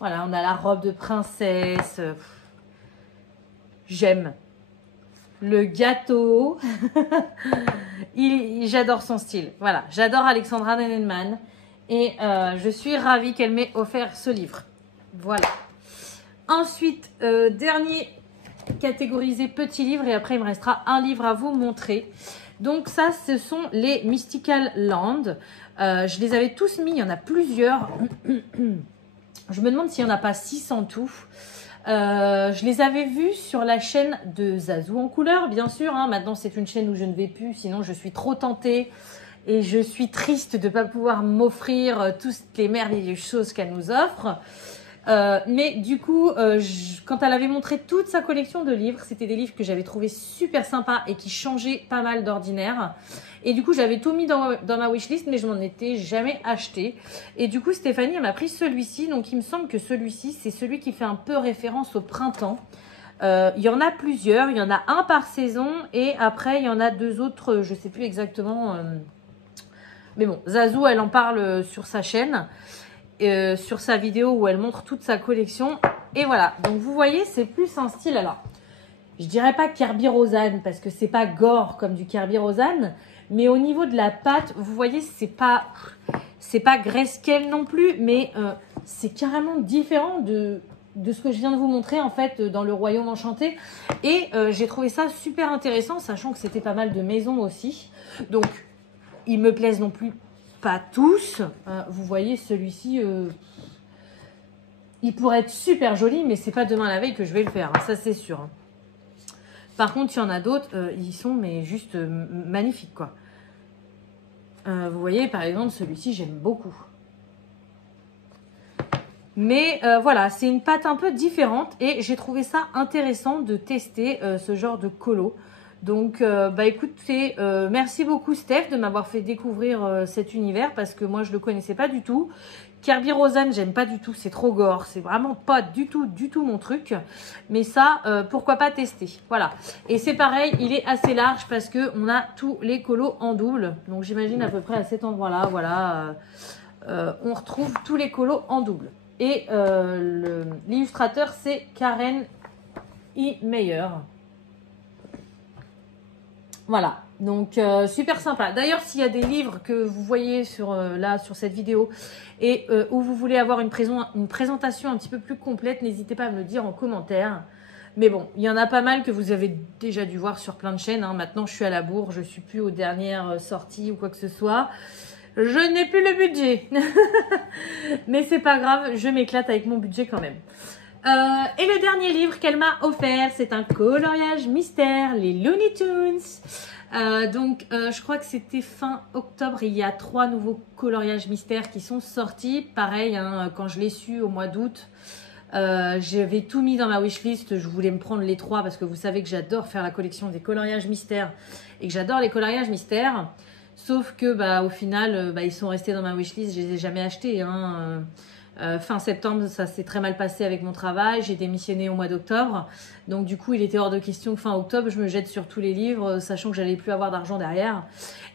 Voilà, on a la robe de princesse. J'aime. Le gâteau. J'adore son style. Voilà, j'adore Alexandra Danenman. Et je suis ravie qu'elle m'ait offert ce livre. Voilà. Ensuite, dernier catégorisé petits livres et après il me restera un livre à vous montrer. Donc ça, ce sont les Mystical Land. Je les avais tous mis, il y en a plusieurs. Je me demande s'il n'y en a pas 6 en tout. Je les avais vus sur la chaîne de Zazou en couleur, bien sûr. Hein. Maintenant, c'est une chaîne où je ne vais plus, sinon je suis trop tentée. Et je suis triste de ne pas pouvoir m'offrir toutes les merveilleuses choses qu'elle nous offre. Mais du coup, quand elle avait montré toute sa collection de livres, c'était des livres que j'avais trouvé super sympas et qui changeaient pas mal d'ordinaire. Et du coup, j'avais tout mis dans ma wishlist, mais je m'en étais jamais acheté. Et du coup, Stéphanie, elle m'a pris celui-ci. Donc, il me semble que celui-ci, c'est celui qui fait un peu référence au printemps. Il y en a plusieurs. Il y en a un par saison. Et après, il y en a 2 autres, je sais plus exactement. Mais bon, Zazou, elle en parle sur sa chaîne. Sur sa vidéo où elle montre toute sa collection. Et voilà, donc vous voyez, c'est plus un style, alors je dirais pas Kerby Rosanne parce que c'est pas gore comme du Kerby Rosanne, mais au niveau de la pâte, vous voyez, c'est pas grayscale non plus, mais c'est carrément différent de ce que je viens de vous montrer en fait dans le Royaume Enchanté. Et j'ai trouvé ça super intéressant, sachant que c'était pas mal de maisons aussi, donc ils me plaisent non plus pas tous. Vous voyez, celui-ci, il pourrait être super joli, mais c'est pas demain la veille que je vais le faire, hein, ça c'est sûr. Hein. Par contre, il y en a d'autres, ils sont mais juste magnifiques, quoi. Vous voyez, par exemple, celui-ci, j'aime beaucoup. Mais voilà, c'est une pâte un peu différente et j'ai trouvé ça intéressant de tester ce genre de colo. Donc, bah écoutez, merci beaucoup Steph de m'avoir fait découvrir cet univers parce que moi je le connaissais pas du tout. Kerby Rosanne, j'aime pas du tout, c'est trop gore, c'est vraiment pas du tout mon truc. Mais ça, pourquoi pas tester, voilà. Et c'est pareil, il est assez large parce que on a tous les colos en double. Donc j'imagine à peu près à cet endroit-là, voilà, on retrouve tous les colos en double. Et l'illustrateur c'est Karen E. Meyer. Voilà, donc super sympa. D'ailleurs, s'il y a des livres que vous voyez sur cette vidéo et où vous voulez avoir une présentation un petit peu plus complète, n'hésitez pas à me le dire en commentaire. Mais bon, il y en a pas mal que vous avez déjà dû voir sur plein de chaînes. Hein. Maintenant, je suis à la bourre, je suis plus aux dernières sorties ou quoi que ce soit. Je n'ai plus le budget. Mais c'est pas grave, je m'éclate avec mon budget quand même. Et le dernier livre qu'elle m'a offert, c'est un coloriage mystère, les Looney Tunes. Je crois que c'était fin octobre. Il y a 3 nouveaux coloriages mystères qui sont sortis. Pareil, hein, quand je l'ai su au mois d'août, j'avais tout mis dans ma wishlist. Je voulais me prendre les 3 parce que vous savez que j'adore faire la collection des coloriages mystères et que j'adore les coloriages mystères. Sauf que bah, au final, ils sont restés dans ma wishlist. Je les ai jamais achetés. Hein. Fin septembre, ça s'est très mal passé avec mon travail. J'ai démissionné au mois d'octobre. Donc du coup, il était hors de question que fin octobre, je me jette sur tous les livres, sachant que j'allais plus avoir d'argent derrière.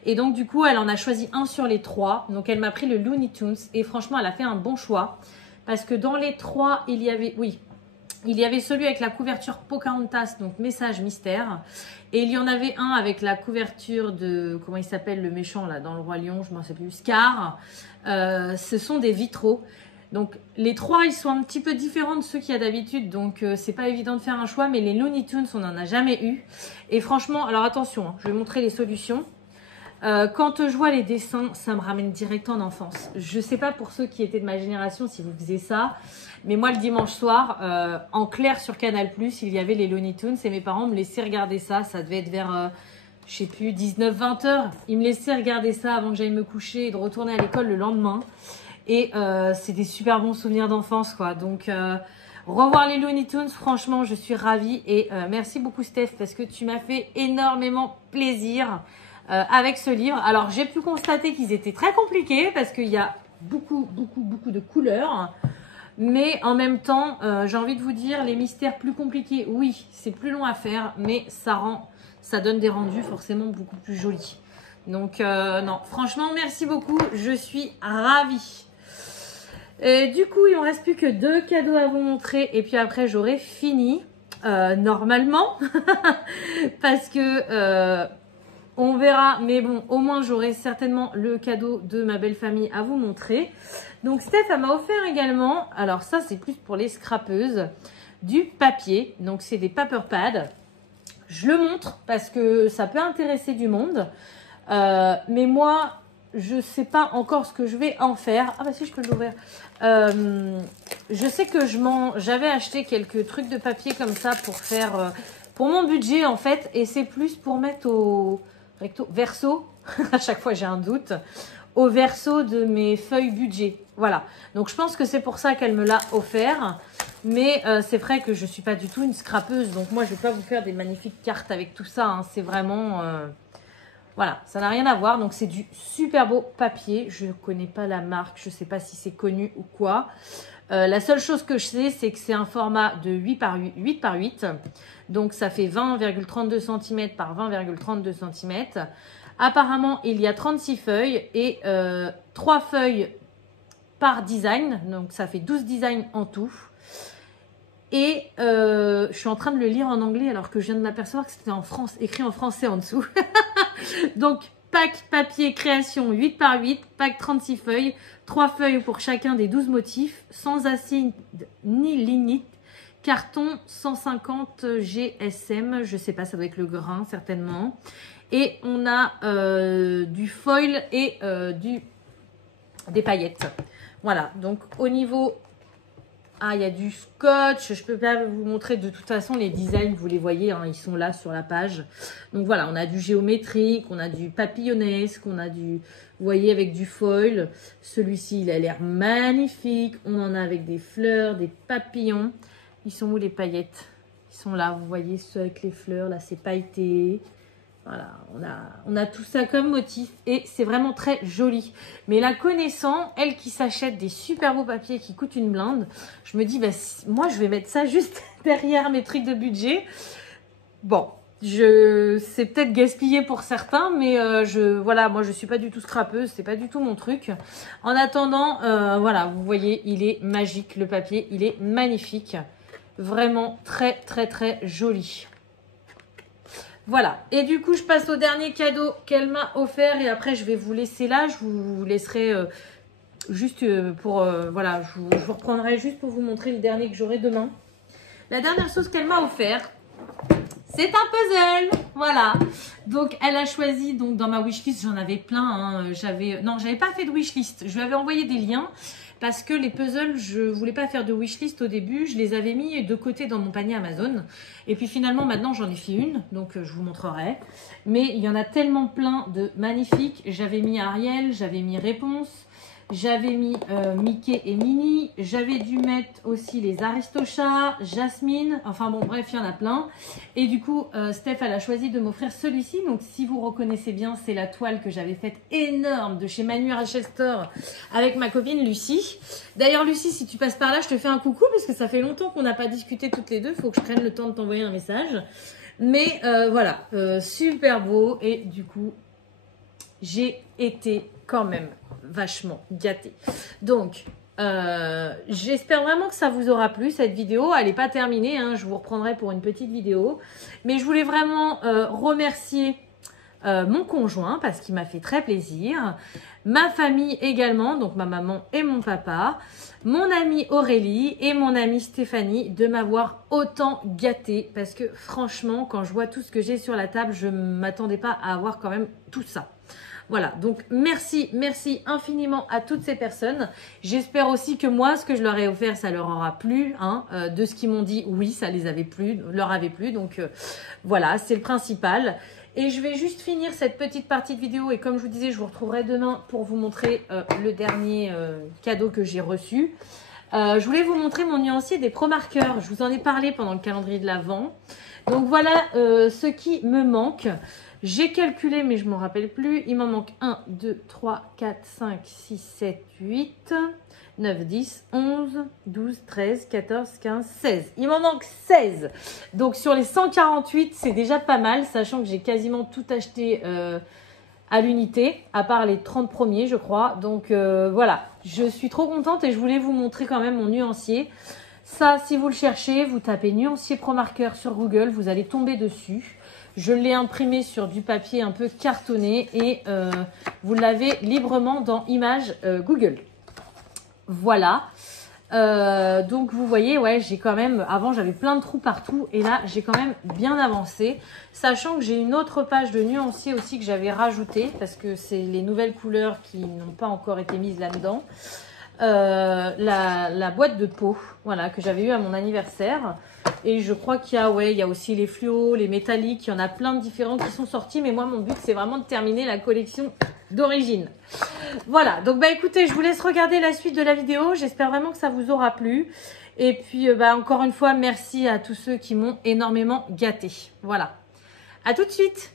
Et donc du coup, elle en a choisi un sur les 3. Donc elle m'a pris le Looney Tunes. Et franchement, elle a fait un bon choix. Parce que dans les 3, il y avait celui avec la couverture Pocahontas, donc message mystère. Et il y en avait un avec la couverture de, comment il s'appelle le méchant là, dans le Roi Lion, je ne m'en sais plus, Scar. Ce sont des vitraux. Donc les 3 ils sont un petit peu différents de ceux qu'il y a d'habitude, donc c'est pas évident de faire un choix, mais les Looney Tunes on n'en a jamais eu. Et franchement, alors attention, hein, je vais montrer les solutions. Quand je vois les dessins, ça me ramène direct en enfance. Je sais pas pour ceux qui étaient de ma génération si vous faisiez ça, mais moi le dimanche soir, en clair sur Canal+, il y avait les Looney Tunes et mes parents me laissaient regarder ça. Ça devait être vers, je sais plus, 19-20 heures. Ils me laissaient regarder ça avant que j'aille me coucher et de retourner à l'école le lendemain. Et c'est des super bons souvenirs d'enfance, quoi. Donc, revoir les Looney Tunes, franchement, je suis ravie. Et merci beaucoup, Steph, parce que tu m'as fait énormément plaisir avec ce livre. Alors, j'ai pu constater qu'ils étaient très compliqués parce qu'il y a beaucoup de couleurs. Mais en même temps, j'ai envie de vous dire, les mystères plus compliqués, oui, c'est plus long à faire, mais ça donne des rendus forcément beaucoup plus jolis. Donc, non, franchement, merci beaucoup. Je suis ravie. Et du coup, il ne me reste plus que 2 cadeaux à vous montrer. Et puis après, j'aurai fini, normalement. Parce que on verra. Mais bon, au moins, j'aurai certainement le cadeau de ma belle famille à vous montrer. Donc, Steph, elle m'a offert également. Alors ça, c'est plus pour les scrapeuses. du papier. Donc, c'est des paper pads. Je le montre parce que ça peut intéresser du monde. Mais moi, je ne sais pas encore ce que je vais en faire. Ah bah si, je peux l'ouvrir. Je sais que j'avais acheté quelques trucs de papier comme ça pour faire... pour mon budget, en fait. Et c'est plus pour mettre au verso. À chaque fois, j'ai un doute. Au verso de mes feuilles budget. Voilà. Donc, je pense que c'est pour ça qu'elle me l'a offert. Mais c'est vrai que je ne suis pas du tout une scrapeuse. Donc, moi, je ne vais pas vous faire des magnifiques cartes avec tout ça. Hein. C'est vraiment... voilà, ça n'a rien à voir. Donc, c'est du super beau papier. Je ne connais pas la marque. Je ne sais pas si c'est connu ou quoi. La seule chose que je sais, c'est que c'est un format de 8 par 8. Donc, ça fait 20,32 cm par 20,32 cm. Apparemment, il y a 36 feuilles et 3 feuilles par design. Donc, ça fait 12 designs en tout. Et je suis en train de le lire en anglais alors que je viens de m'apercevoir que c'était en France, écrit en français en dessous. Donc, pack papier création 8 par 8, pack 36 feuilles, 3 feuilles pour chacun des 12 motifs, sans acide ni lignite, carton 150 GSM, je sais pas, ça doit être le grain certainement. Et on a du foil et des paillettes. Voilà, donc au niveau... Ah, il y a du scotch. Je peux pas vous montrer de toute façon les designs, vous les voyez, hein, ils sont là sur la page. Donc voilà, on a du géométrique, on a du papillonnesque, on a du, vous voyez, avec du foil. Celui-ci, il a l'air magnifique. On en a avec des fleurs, des papillons. Ils sont où les paillettes? Ils sont là, vous voyez, ceux avec les fleurs, là, c'est pailleté. Voilà, on a tout ça comme motif et c'est vraiment très joli. Mais la connaissant, elle qui s'achète des super beaux papiers qui coûtent une blinde, je me dis, bah, moi je vais mettre ça juste derrière mes trucs de budget. Bon, c'est peut-être gaspillé pour certains, mais voilà, moi je suis pas du tout scrapeuse, c'est pas du tout mon truc. En attendant, voilà, vous voyez, il est magique le papier, il est magnifique. Vraiment très très très joli. Voilà, et du coup je passe au dernier cadeau qu'elle m'a offert et après je vais vous laisser là, je vous laisserai juste pour, voilà, je vous reprendrai juste pour vous montrer le dernier que j'aurai demain. La dernière chose qu'elle m'a offert, c'est un puzzle, voilà. Donc elle a choisi, donc dans ma wishlist j'en avais plein, hein. J'avais pas fait de wishlist, je lui avais envoyé des liens. Parce que les puzzles, je ne voulais pas faire de wishlist au début. Je les avais mis de côté dans mon panier Amazon. Et puis finalement, maintenant, j'en ai fait une. Donc, je vous montrerai. Mais il y en a tellement plein de magnifiques. J'avais mis Ariel, j'avais mis Réponse. J'avais mis Mickey et Minnie. J'avais dû mettre aussi les Aristochats, Jasmine. Enfin bon, bref, il y en a plein. Et du coup, Steph, elle a choisi de m'offrir celui-ci. Donc, si vous reconnaissez bien, c'est la toile que j'avais faite énorme de chez Manu Rachel Store avec ma copine Lucie. D'ailleurs, Lucie, si tu passes par là, je te fais un coucou parce que ça fait longtemps qu'on n'a pas discuté toutes les deux. Il faut que je prenne le temps de t'envoyer un message. Mais voilà, super beau. Et du coup, j'ai été quand même vachement gâtée. Donc, j'espère vraiment que ça vous aura plu cette vidéo. Elle n'est pas terminée, hein, je vous reprendrai pour une petite vidéo. Mais je voulais vraiment remercier mon conjoint parce qu'il m'a fait très plaisir. Ma famille également, donc ma maman et mon papa. Mon amie Aurélie et mon amie Stéphanie de m'avoir autant gâtée. Parce que franchement, quand je vois tout ce que j'ai sur la table, je ne m'attendais pas à avoir quand même tout ça. Voilà, donc merci infiniment à toutes ces personnes. J'espère aussi que moi, ce que je leur ai offert, ça leur aura plu. Hein. De ce qu'ils m'ont dit, oui, ça les avait plu, leur avait plu. Donc voilà, c'est le principal. Et je vais juste finir cette petite partie de vidéo. Et comme je vous disais, je vous retrouverai demain pour vous montrer le dernier cadeau que j'ai reçu. Je voulais vous montrer mon nuancier des Pro Markers. Je vous en ai parlé pendant le calendrier de l'Avent. Donc voilà ce qui me manque. J'ai calculé, mais je ne m'en rappelle plus. Il m'en manque 1, 2, 3, 4, 5, 6, 7, 8, 9, 10, 11, 12, 13, 14, 15, 16. Il m'en manque 16. Donc, sur les 148, c'est déjà pas mal, sachant que j'ai quasiment tout acheté à l'unité, à part les 30 premiers, je crois. Donc, voilà. Je suis trop contente et je voulais vous montrer quand même mon nuancier. Ça, si vous le cherchez, vous tapez nuancier Pro Marker sur Google, vous allez tomber dessus. Je l'ai imprimé sur du papier un peu cartonné et vous l'avez librement dans Images Google. Voilà. Donc vous voyez, ouais, j'ai quand même, avant j'avais plein de trous partout et là j'ai quand même bien avancé, sachant que j'ai une autre page de nuancier aussi que j'avais rajouté parce que c'est les nouvelles couleurs qui n'ont pas encore été mises là-dedans. La boîte de peau, voilà, que j'avais eu à mon anniversaire. Et je crois qu'il y a, ouais, il y a aussi les fluos, les métalliques, il y en a plein de différents qui sont sortis. Mais moi, mon but, c'est vraiment de terminer la collection d'origine. Voilà, donc bah écoutez, je vous laisse regarder la suite de la vidéo. J'espère vraiment que ça vous aura plu. Et puis, bah, encore une fois, merci à tous ceux qui m'ont énormément gâté. Voilà, à tout de suite.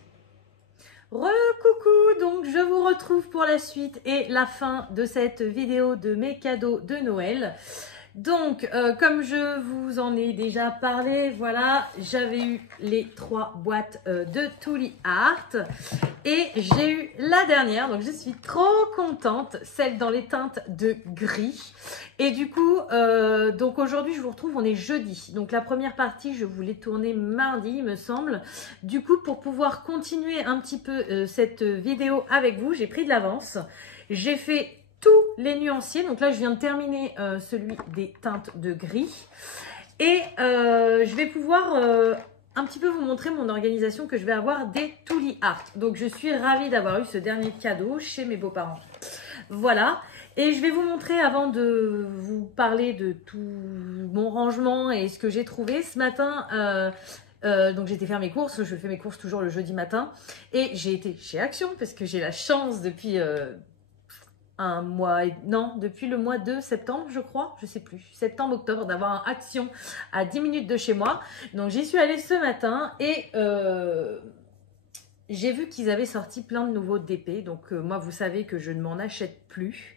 Recoucou, donc je vous retrouve pour la suite et la fin de cette vidéo de mes cadeaux de Noël. Donc, comme je vous en ai déjà parlé, voilà, j'avais eu les 3 boîtes de Tooly Art et j'ai eu la dernière, donc je suis trop contente, celle dans les teintes de gris. Et du coup, donc aujourd'hui, je vous retrouve, on est jeudi. Donc la première partie, je voulais tourner mardi, il me semble. Du coup, pour pouvoir continuer un petit peu cette vidéo avec vous, j'ai pris de l'avance. J'ai fait tous les nuanciers. Donc là, je viens de terminer celui des teintes de gris. Et je vais pouvoir un petit peu vous montrer mon organisation que je vais avoir des Tooly Art. Donc, je suis ravie d'avoir eu ce dernier cadeau chez mes beaux-parents. Voilà. Et je vais vous montrer, avant de vous parler de tout mon rangement et ce que j'ai trouvé ce matin. Donc j'ai été faire mes courses, je fais mes courses toujours le jeudi matin. Et j'ai été chez Action parce que j'ai la chance depuis... un mois, non, depuis le mois de septembre, je crois, je sais plus, septembre-octobre, d'avoir un Action à 10 minutes de chez moi. Donc j'y suis allée ce matin et j'ai vu qu'ils avaient sorti plein de nouveaux DP. Donc moi, vous savez que je ne m'en achète plus.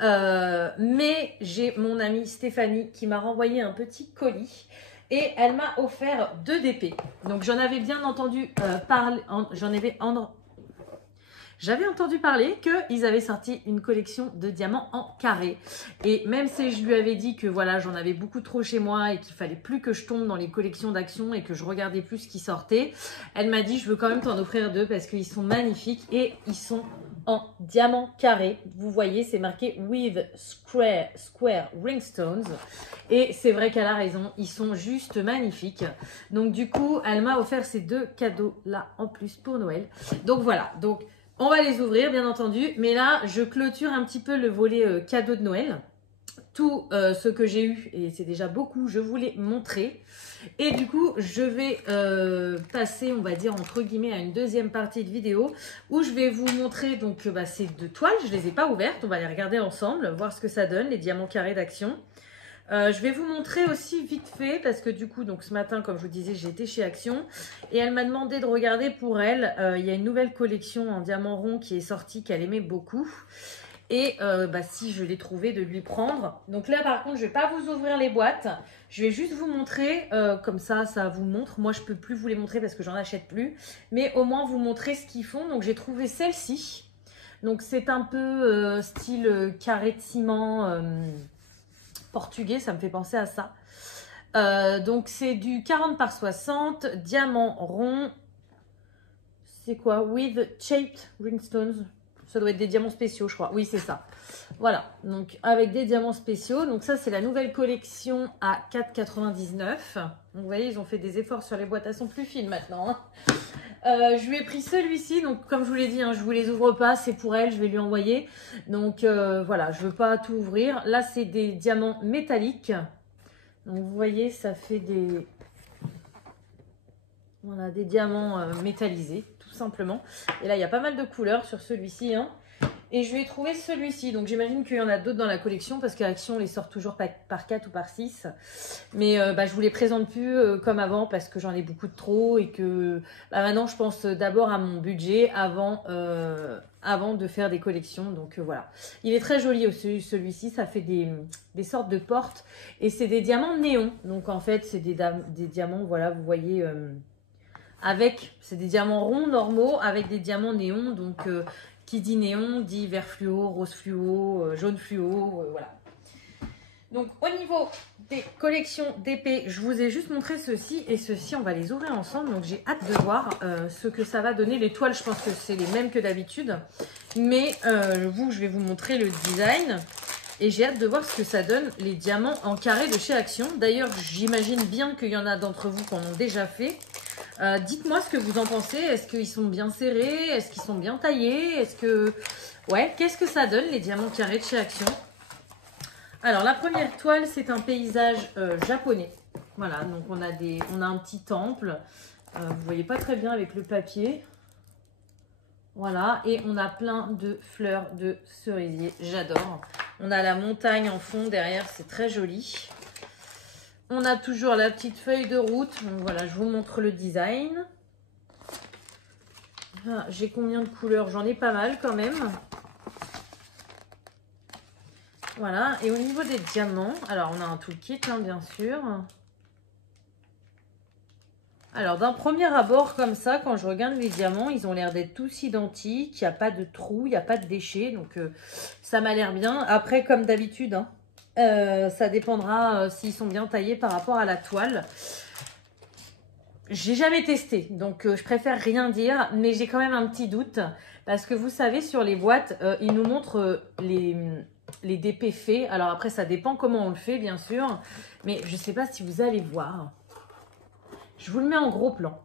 Mais j'ai mon amie Stéphanie qui m'a renvoyé un petit colis. Et elle m'a offert 2 DP. Donc j'en avais bien entendu parler, j'avais entendu parler qu'ils avaient sorti une collection de diamants en carré. Et même si je lui avais dit que voilà, j'en avais beaucoup trop chez moi et qu'il fallait plus que je tombe dans les collections d'Action et que je regardais plus ce qui sortait, elle m'a dit je veux quand même t'en offrir 2 parce qu'ils sont magnifiques et ils sont en diamant carré. Vous voyez, c'est marqué with square ringstones. Et c'est vrai qu'elle a raison, ils sont juste magnifiques. Donc du coup, elle m'a offert ces 2 cadeaux-là en plus pour Noël. Donc voilà, donc... on va les ouvrir, bien entendu. Mais là, je clôture un petit peu le volet cadeau de Noël. Tout ce que j'ai eu, et c'est déjà beaucoup, je vous l'ai montré. Et du coup, je vais passer, on va dire, entre guillemets, à une deuxième partie de vidéo où je vais vous montrer donc ces 2 toiles. Je ne les ai pas ouvertes. On va les regarder ensemble, voir ce que ça donne, les diamants carrés d'Action. Je vais vous montrer aussi vite fait parce que du coup, donc ce matin, comme je vous disais, j'ai été chez Action et elle m'a demandé de regarder pour elle. Il y a une nouvelle collection en diamant rond qui est sortie, qu'elle aimait beaucoup. Et si je l'ai trouvé, de lui prendre. Donc là, par contre, je ne vais pas vous ouvrir les boîtes. Je vais juste vous montrer, comme ça vous montre. Moi, je ne peux plus vous les montrer parce que j'en achète plus. Mais au moins, vous montrer ce qu'ils font. Donc, j'ai trouvé celle-ci. Donc, c'est un peu style carré de ciment... portugais, ça me fait penser à ça. Donc c'est du 40 par 60, diamant rond. C'est quoi? With shaped ringstones. Ça doit être des diamants spéciaux, je crois. Oui, c'est ça. Voilà, donc avec des diamants spéciaux. Donc ça, c'est la nouvelle collection à 4,99 €. Vous voyez, ils ont fait des efforts sur les boîtes. Elles sont plus fines maintenant. Hein. Je lui ai pris celui-ci, donc comme je vous l'ai dit, hein, je ne vous les ouvre pas, c'est pour elle, je vais lui envoyer. Donc voilà, je ne veux pas tout ouvrir. Là, c'est des diamants métalliques. Donc vous voyez, ça fait des... voilà, des diamants métallisés, tout simplement. Et là, il y a pas mal de couleurs sur celui-ci. Hein. Et je lui ai trouvé celui-ci. Donc j'imagine qu'il y en a d'autres dans la collection parce qu'Action les sort toujours par 4 ou par 6. Mais je vous les présente plus comme avant parce que j'en ai beaucoup de trop et que maintenant je pense d'abord à mon budget avant de faire des collections. Donc voilà. Il est très joli aussi celui-ci. Ça fait des sortes de portes et c'est des diamants néons. Donc en fait c'est des diamants, voilà, vous voyez... c'est des diamants ronds normaux avec des diamants néons. Donc... qui dit néon, dit vert fluo, rose fluo, jaune fluo, voilà. Donc au niveau des collections d'épées, je vous ai juste montré ceci et ceci, on va les ouvrir ensemble. Donc j'ai hâte de voir ce que ça va donner. Les toiles, je pense que c'est les mêmes que d'habitude. Mais je vais vous montrer le design. Et j'ai hâte de voir ce que ça donne, les diamants en carré de chez Action. D'ailleurs, j'imagine bien qu'il y en a d'entre vous qui en ont déjà fait. Dites-moi ce que vous en pensez. Est-ce qu'ils sont bien serrés? Est-ce qu'ils sont bien taillés? Est-ce que... Ouais, qu'est-ce que ça donne, les diamants carrés de chez Action? Alors, la première toile, c'est un paysage japonais. Voilà, donc on a un petit temple. Vous voyez pas très bien avec le papier. Voilà, et on a plein de fleurs de cerisier. J'adore. On a la montagne en fond derrière, c'est très joli. On a toujours la petite feuille de route. Donc voilà, je vous montre le design. Ah, j'ai combien de couleurs? J'en ai pas mal quand même. Voilà, et au niveau des diamants, alors on a un toolkit, hein, bien sûr. Alors, d'un premier abord, comme ça, quand je regarde les diamants, ils ont l'air d'être tous identiques. Il n'y a pas de trous, il n'y a pas de déchets. Donc, ça m'a l'air bien. Après, comme d'habitude, hein, ça dépendra s'ils sont bien taillés par rapport à la toile. J'ai jamais testé, donc je préfère rien dire. Mais j'ai quand même un petit doute. Parce que vous savez, sur les boîtes, ils nous montrent les DP faits. Alors après, ça dépend comment on le fait, bien sûr. Mais je ne sais pas si vous allez voir. Je vous le mets en gros plan.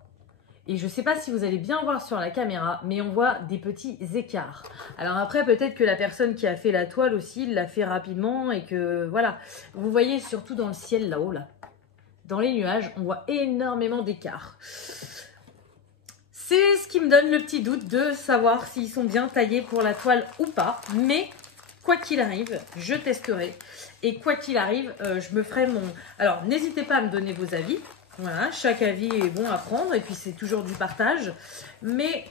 Et je ne sais pas si vous allez bien voir sur la caméra, mais on voit des petits écarts. Alors après, peut-être que la personne qui a fait la toile aussi l'a fait rapidement et que, voilà. Vous voyez surtout dans le ciel là-haut, là. Dans les nuages, on voit énormément d'écarts. C'est ce qui me donne le petit doute de savoir s'ils sont bien taillés pour la toile ou pas. Mais, quoi qu'il arrive, je testerai. Et quoi qu'il arrive, je me ferai mon... Alors, n'hésitez pas à me donner vos avis. Voilà, chaque avis est bon à prendre et puis c'est toujours du partage. Mais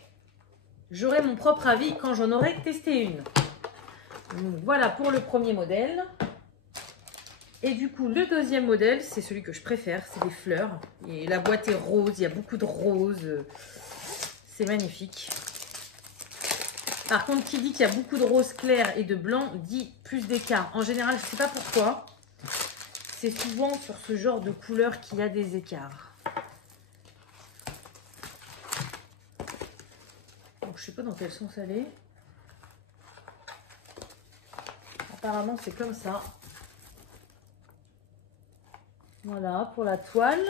j'aurai mon propre avis quand j'en aurai testé une. Donc, voilà pour le premier modèle. Et du coup, le deuxième modèle, c'est celui que je préfère, c'est des fleurs. Et la boîte est rose, il y a beaucoup de roses. C'est magnifique. Par contre, qui dit qu'il y a beaucoup de rose clair et de blanc, dit plus d'écart. En général, je ne sais pas pourquoi. C'est souvent sur ce genre de couleur qu'il y a des écarts. Donc, je ne sais pas dans quel sens elle est. Apparemment, c'est comme ça. Voilà, pour la toile.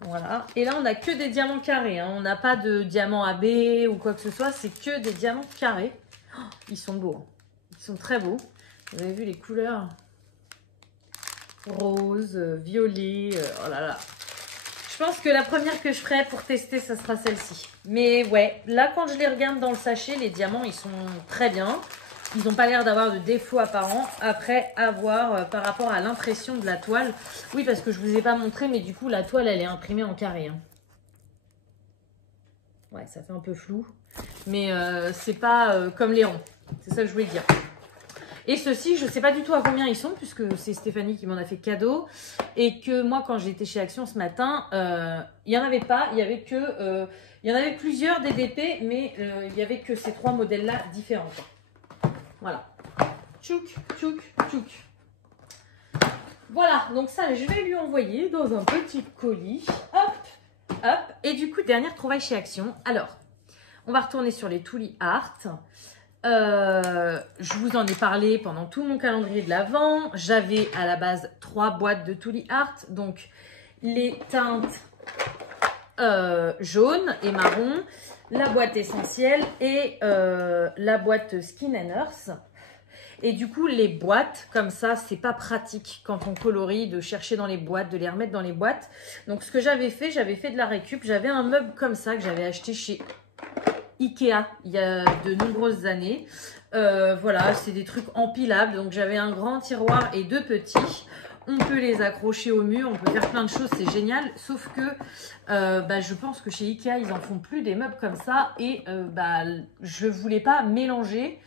Voilà. Et là, on n'a que des diamants carrés. Hein. On n'a pas de diamants AB ou quoi que ce soit. C'est que des diamants carrés. Oh, ils sont beaux. Hein. Ils sont très beaux. Vous avez vu les couleurs? Rose, violet. Oh là là. Je pense que la première que je ferai pour tester, ça sera celle-ci. Mais ouais, là, quand je les regarde dans le sachet, les diamants, ils sont très bien. Ils n'ont pas l'air d'avoir de défauts apparents. Après, à voir par rapport à l'impression de la toile. Oui, parce que je ne vous ai pas montré, mais du coup, la toile, elle est imprimée en carré. Hein. Ouais, ça fait un peu flou. Mais c'est pas comme les ronds. C'est ça que je voulais dire. Et ceux-ci, je ne sais pas du tout à combien ils sont, puisque c'est Stéphanie qui m'en a fait cadeau. Et que moi, quand j'étais chez Action ce matin, il n'y en avait pas. Il y avait que... il y en avait plusieurs des DP, mais il n'y avait que ces trois modèles-là différents. Voilà. Tchouk, tchouk, tchouk. Voilà, donc ça, je vais lui envoyer dans un petit colis. Hop, hop. Et du coup, dernière trouvaille chez Action. Alors, on va retourner sur les Tooly Art. Je vous en ai parlé pendant tout mon calendrier de l'Avent. J'avais à la base 3 boîtes de Tooly Art. Donc, les teintes jaune et marron, la boîte essentielle et la boîte Skin and Earth. Et du coup, les boîtes, comme ça, c'est pas pratique quand on colorie de chercher dans les boîtes, de les remettre dans les boîtes. Donc, ce que j'avais fait de la récup. J'avais un meuble comme ça que j'avais acheté chez Ikea il y a de nombreuses années. Voilà, c'est des trucs empilables. Donc, j'avais un grand tiroir et 2 petits. On peut les accrocher au mur, on peut faire plein de choses, c'est génial. Sauf que je pense que chez Ikea, ils en font plus des meubles comme ça. Et je voulais pas mélanger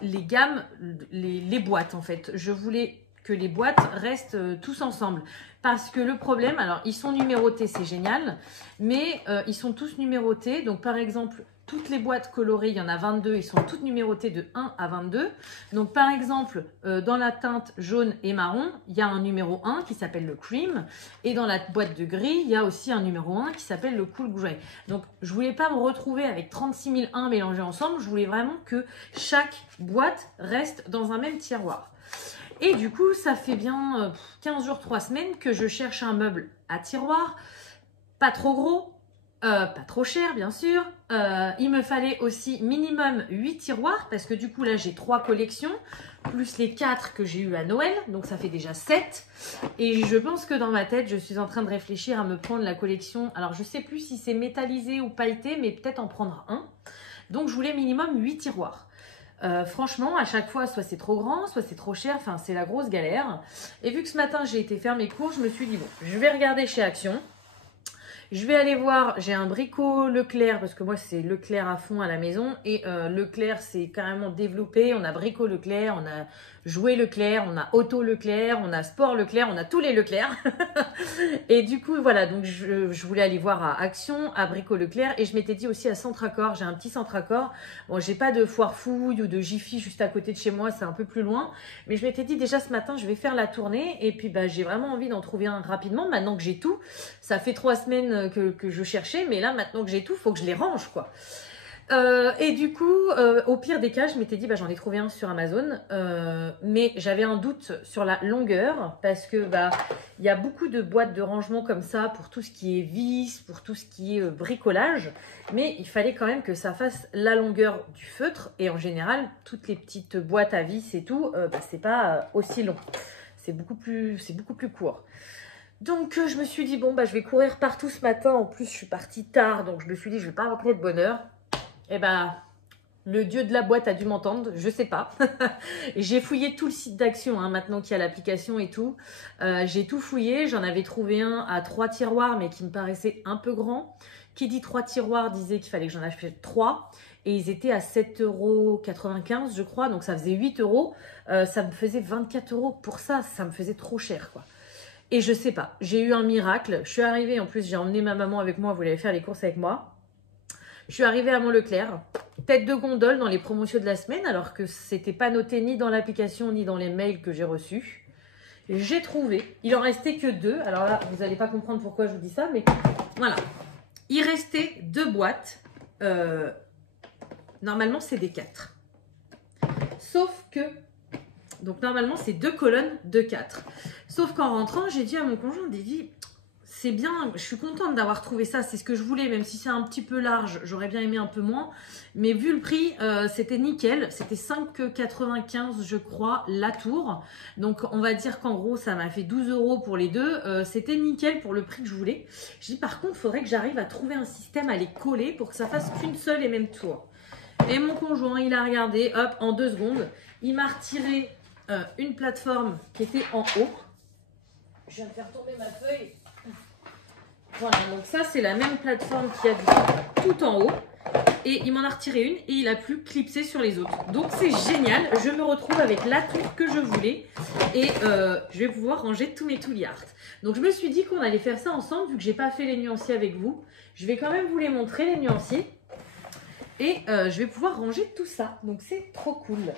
les gammes, les boîtes en fait. Je voulais que les boîtes restent tous ensemble. Parce que le problème, alors ils sont numérotés, c'est génial. Mais ils sont tous numérotés. Donc par exemple, toutes les boîtes colorées, il y en a 22, ils sont toutes numérotées de 1 à 22. Donc par exemple, dans la teinte jaune et marron, il y a un numéro 1 qui s'appelle le cream. Et dans la boîte de gris, il y a aussi un numéro 1 qui s'appelle le cool grey. Donc je voulais pas me retrouver avec 36 001 mélangés ensemble, je voulais vraiment que chaque boîte reste dans un même tiroir. Et du coup, ça fait bien 15 jours, 3 semaines que je cherche un meuble à tiroir, pas trop gros, pas trop cher bien sûr. Il me fallait aussi minimum 8 tiroirs parce que du coup là j'ai 3 collections, plus les 4 que j'ai eu à Noël, donc ça fait déjà 7. Et je pense que dans ma tête, je suis en train de réfléchir à me prendre la collection, alors je sais plus si c'est métallisé ou pailleté, mais peut-être en prendre un. Donc je voulais minimum 8 tiroirs. Franchement, à chaque fois, soit c'est trop grand, soit c'est trop cher. Enfin, c'est la grosse galère. Et vu que ce matin, j'ai été faire mes cours, je me suis dit, bon, je vais regarder chez Action. Je vais aller voir, j'ai un Brico Leclerc, parce que moi, c'est Leclerc à fond à la maison. Et Leclerc, c'est carrément développé. On a Brico Leclerc, on a Jouet Leclerc, on a Auto Leclerc, on a Sport Leclerc, on a tous les Leclerc. Et du coup, voilà, donc je voulais aller voir à Action, à Brico Leclerc. Et je m'étais dit aussi à Centre Accord, j'ai un petit Centre Accord. Bon, j'ai pas de Foire Fouille ou de Jiffy juste à côté de chez moi, c'est un peu plus loin. Mais je m'étais dit déjà ce matin, je vais faire la tournée. Et puis, bah, j'ai vraiment envie d'en trouver un rapidement, maintenant que j'ai tout. Ça fait 3 semaines que je cherchais, mais là, maintenant que j'ai tout, il faut que je les range, quoi. Et du coup, au pire des cas, je m'étais dit, bah, j'en ai trouvé un sur Amazon, mais j'avais un doute sur la longueur parce que bah, y a beaucoup de boîtes de rangement comme ça pour tout ce qui est vis, pour tout ce qui est bricolage, mais il fallait quand même que ça fasse la longueur du feutre et en général, toutes les petites boîtes à vis et tout, bah, c'est pas aussi long, c'est beaucoup plus court. Donc je me suis dit, bon, bah, je vais courir partout ce matin, en plus je suis partie tard, donc je me suis dit, je vais pas rentrer de bonne heure. Eh ben, le dieu de la boîte a dû m'entendre, je sais pas. J'ai fouillé tout le site d'Action, hein, maintenant qu'il y a l'application et tout. J'ai tout fouillé, j'en avais trouvé un à 3 tiroirs, mais qui me paraissait un peu grand. Qui dit 3 tiroirs disait qu'il fallait que j'en achète 3. Et ils étaient à 7,95 €, je crois, donc ça faisait 8 €. Ça me faisait 24 € pour ça, ça me faisait trop cher, quoi. Et je sais pas, j'ai eu un miracle. Je suis arrivée, en plus j'ai emmené ma maman avec moi, elle voulait faire les courses avec moi. Je suis arrivée à Mont-Leclerc, tête de gondole dans les promotions de la semaine, alors que c'était pas noté ni dans l'application ni dans les mails que j'ai reçus. J'ai trouvé, il en restait que 2. Alors là, vous n'allez pas comprendre pourquoi je vous dis ça, mais voilà. Il restait 2 boîtes. Normalement, c'est des 4. Sauf que, donc normalement, c'est 2 colonnes de 4. Sauf qu'en rentrant, j'ai dit à mon conjoint, Davy, c'est bien, je suis contente d'avoir trouvé ça, c'est ce que je voulais, même si c'est un petit peu large, j'aurais bien aimé un peu moins. Mais vu le prix, c'était nickel, c'était 5,95 € je crois, la tour. Donc on va dire qu'en gros, ça m'a fait 12 € pour les deux. C'était nickel pour le prix que je voulais. Je dis par contre, il faudrait que j'arrive à trouver un système à les coller pour que ça fasse qu'une seule et même tour. Et mon conjoint, il a regardé, hop, en 2 secondes, il m'a retiré une plateforme qui était en haut. Je viens de faire tomber ma feuille. Voilà, donc ça c'est la même plateforme qu'il y a tout en haut. Et il m'en a retiré une et il a plus clipsé sur les autres. Donc c'est génial, je me retrouve avec la tour que je voulais. Et je vais pouvoir ranger tous mes Tooly Art. Donc je me suis dit qu'on allait faire ça ensemble, vu que j'ai pas fait les nuanciers avec vous. Je vais quand même vous les montrer, les nuanciers. Et je vais pouvoir ranger tout ça. Donc c'est trop cool.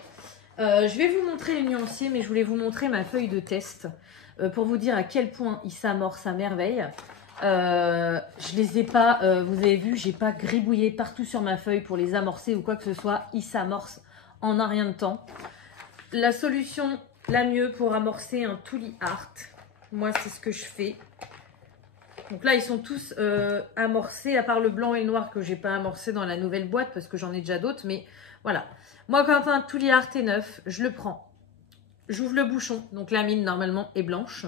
Je vais vous montrer les nuanciers, mais je voulais vous montrer ma feuille de test. Pour vous dire à quel point il s'amorce à merveille. Je les ai pas, vous avez vu, j'ai pas gribouillé partout sur ma feuille pour les amorcer ou quoi que ce soit. Ils s'amorcent en un rien de temps. La solution la mieux pour amorcer un Tooly Art, moi c'est ce que je fais. Donc là ils sont tous amorcés, à part le blanc et le noir que j'ai pas amorcé dans la nouvelle boîte parce que j'en ai déjà d'autres. Mais voilà, moi quand un Tooly Art est neuf, je le prends. J'ouvre le bouchon, donc la mine normalement est blanche.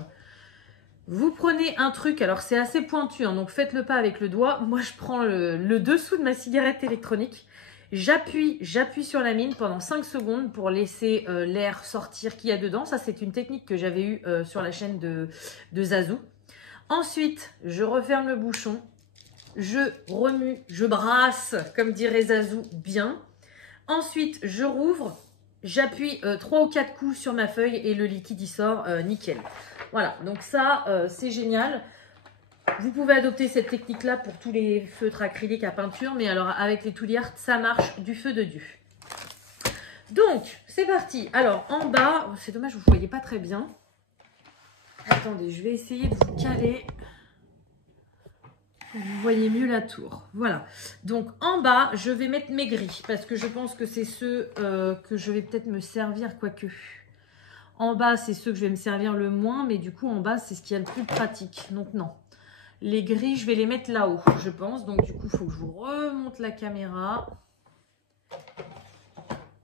Vous prenez un truc, alors c'est assez pointu, hein, donc faites-le pas avec le doigt. Moi, je prends le dessous de ma cigarette électronique. J'appuie sur la mine pendant 5 secondes pour laisser l'air sortir qu'il y a dedans. Ça, c'est une technique que j'avais eue sur la chaîne de Zazou. Ensuite, je referme le bouchon. Je remue, je brasse, comme dirait Zazou, bien. Ensuite, je rouvre. J'appuie 3 ou 4 coups sur ma feuille et le liquide y sort nickel. Voilà, donc ça, c'est génial. Vous pouvez adopter cette technique-là pour tous les feutres acryliques à peinture, mais alors avec les Tooly Art, ça marche du feu de Dieu. Donc, c'est parti. Alors, en bas, c'est dommage, vous ne voyez pas très bien. Attendez, je vais essayer de vous caler. Vous voyez mieux la tour. Voilà. Donc, en bas, je vais mettre mes gris, parce que je pense que c'est ceux que je vais peut-être me servir, quoique. En bas, c'est ceux que je vais me servir le moins, mais du coup, en bas, c'est ce qui est le plus pratique. Donc, non. Les gris, je vais les mettre là-haut, je pense. Donc, du coup, il faut que je vous remonte la caméra.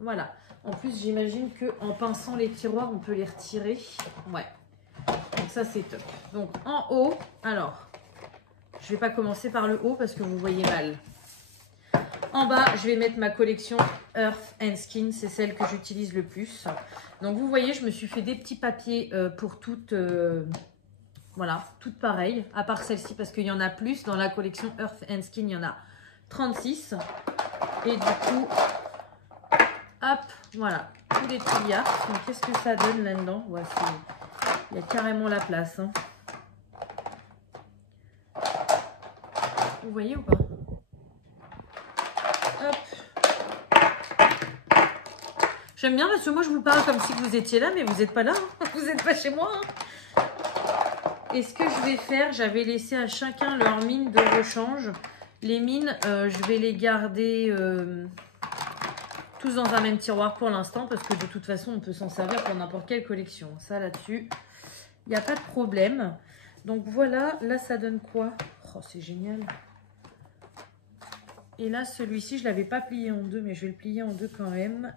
Voilà. En plus, j'imagine qu'en pinçant les tiroirs, on peut les retirer. Ouais. Donc, ça, c'est top. Donc, en haut, alors, je ne vais pas commencer par le haut parce que vous voyez mal. En bas, je vais mettre ma collection Earth and Skin. C'est celle que j'utilise le plus. Donc, vous voyez, je me suis fait des petits papiers pour toutes... voilà, toutes pareilles, à part celle-ci parce qu'il y en a plus. Dans la collection Earth and Skin, il y en a 36. Et du coup, hop, voilà, tous les Tooly Art. Donc, qu'est-ce que ça donne là-dedans? Ouais, il y a carrément la place. Hein. Vous voyez ou pas? Hop. J'aime bien parce que moi, je vous parle comme si vous étiez là, mais vous n'êtes pas là. Hein. Vous n'êtes pas chez moi. Hein. Et ce que je vais faire, j'avais laissé à chacun leur mine de rechange. Les mines, je vais les garder tous dans un même tiroir pour l'instant. Parce que de toute façon, on peut s'en servir pour n'importe quelle collection. Ça, là-dessus, il n'y a pas de problème. Donc voilà, là, ça donne quoi? Oh, c'est génial. Et là, celui-ci, je ne l'avais pas plié en deux, mais je vais le plier en deux quand même.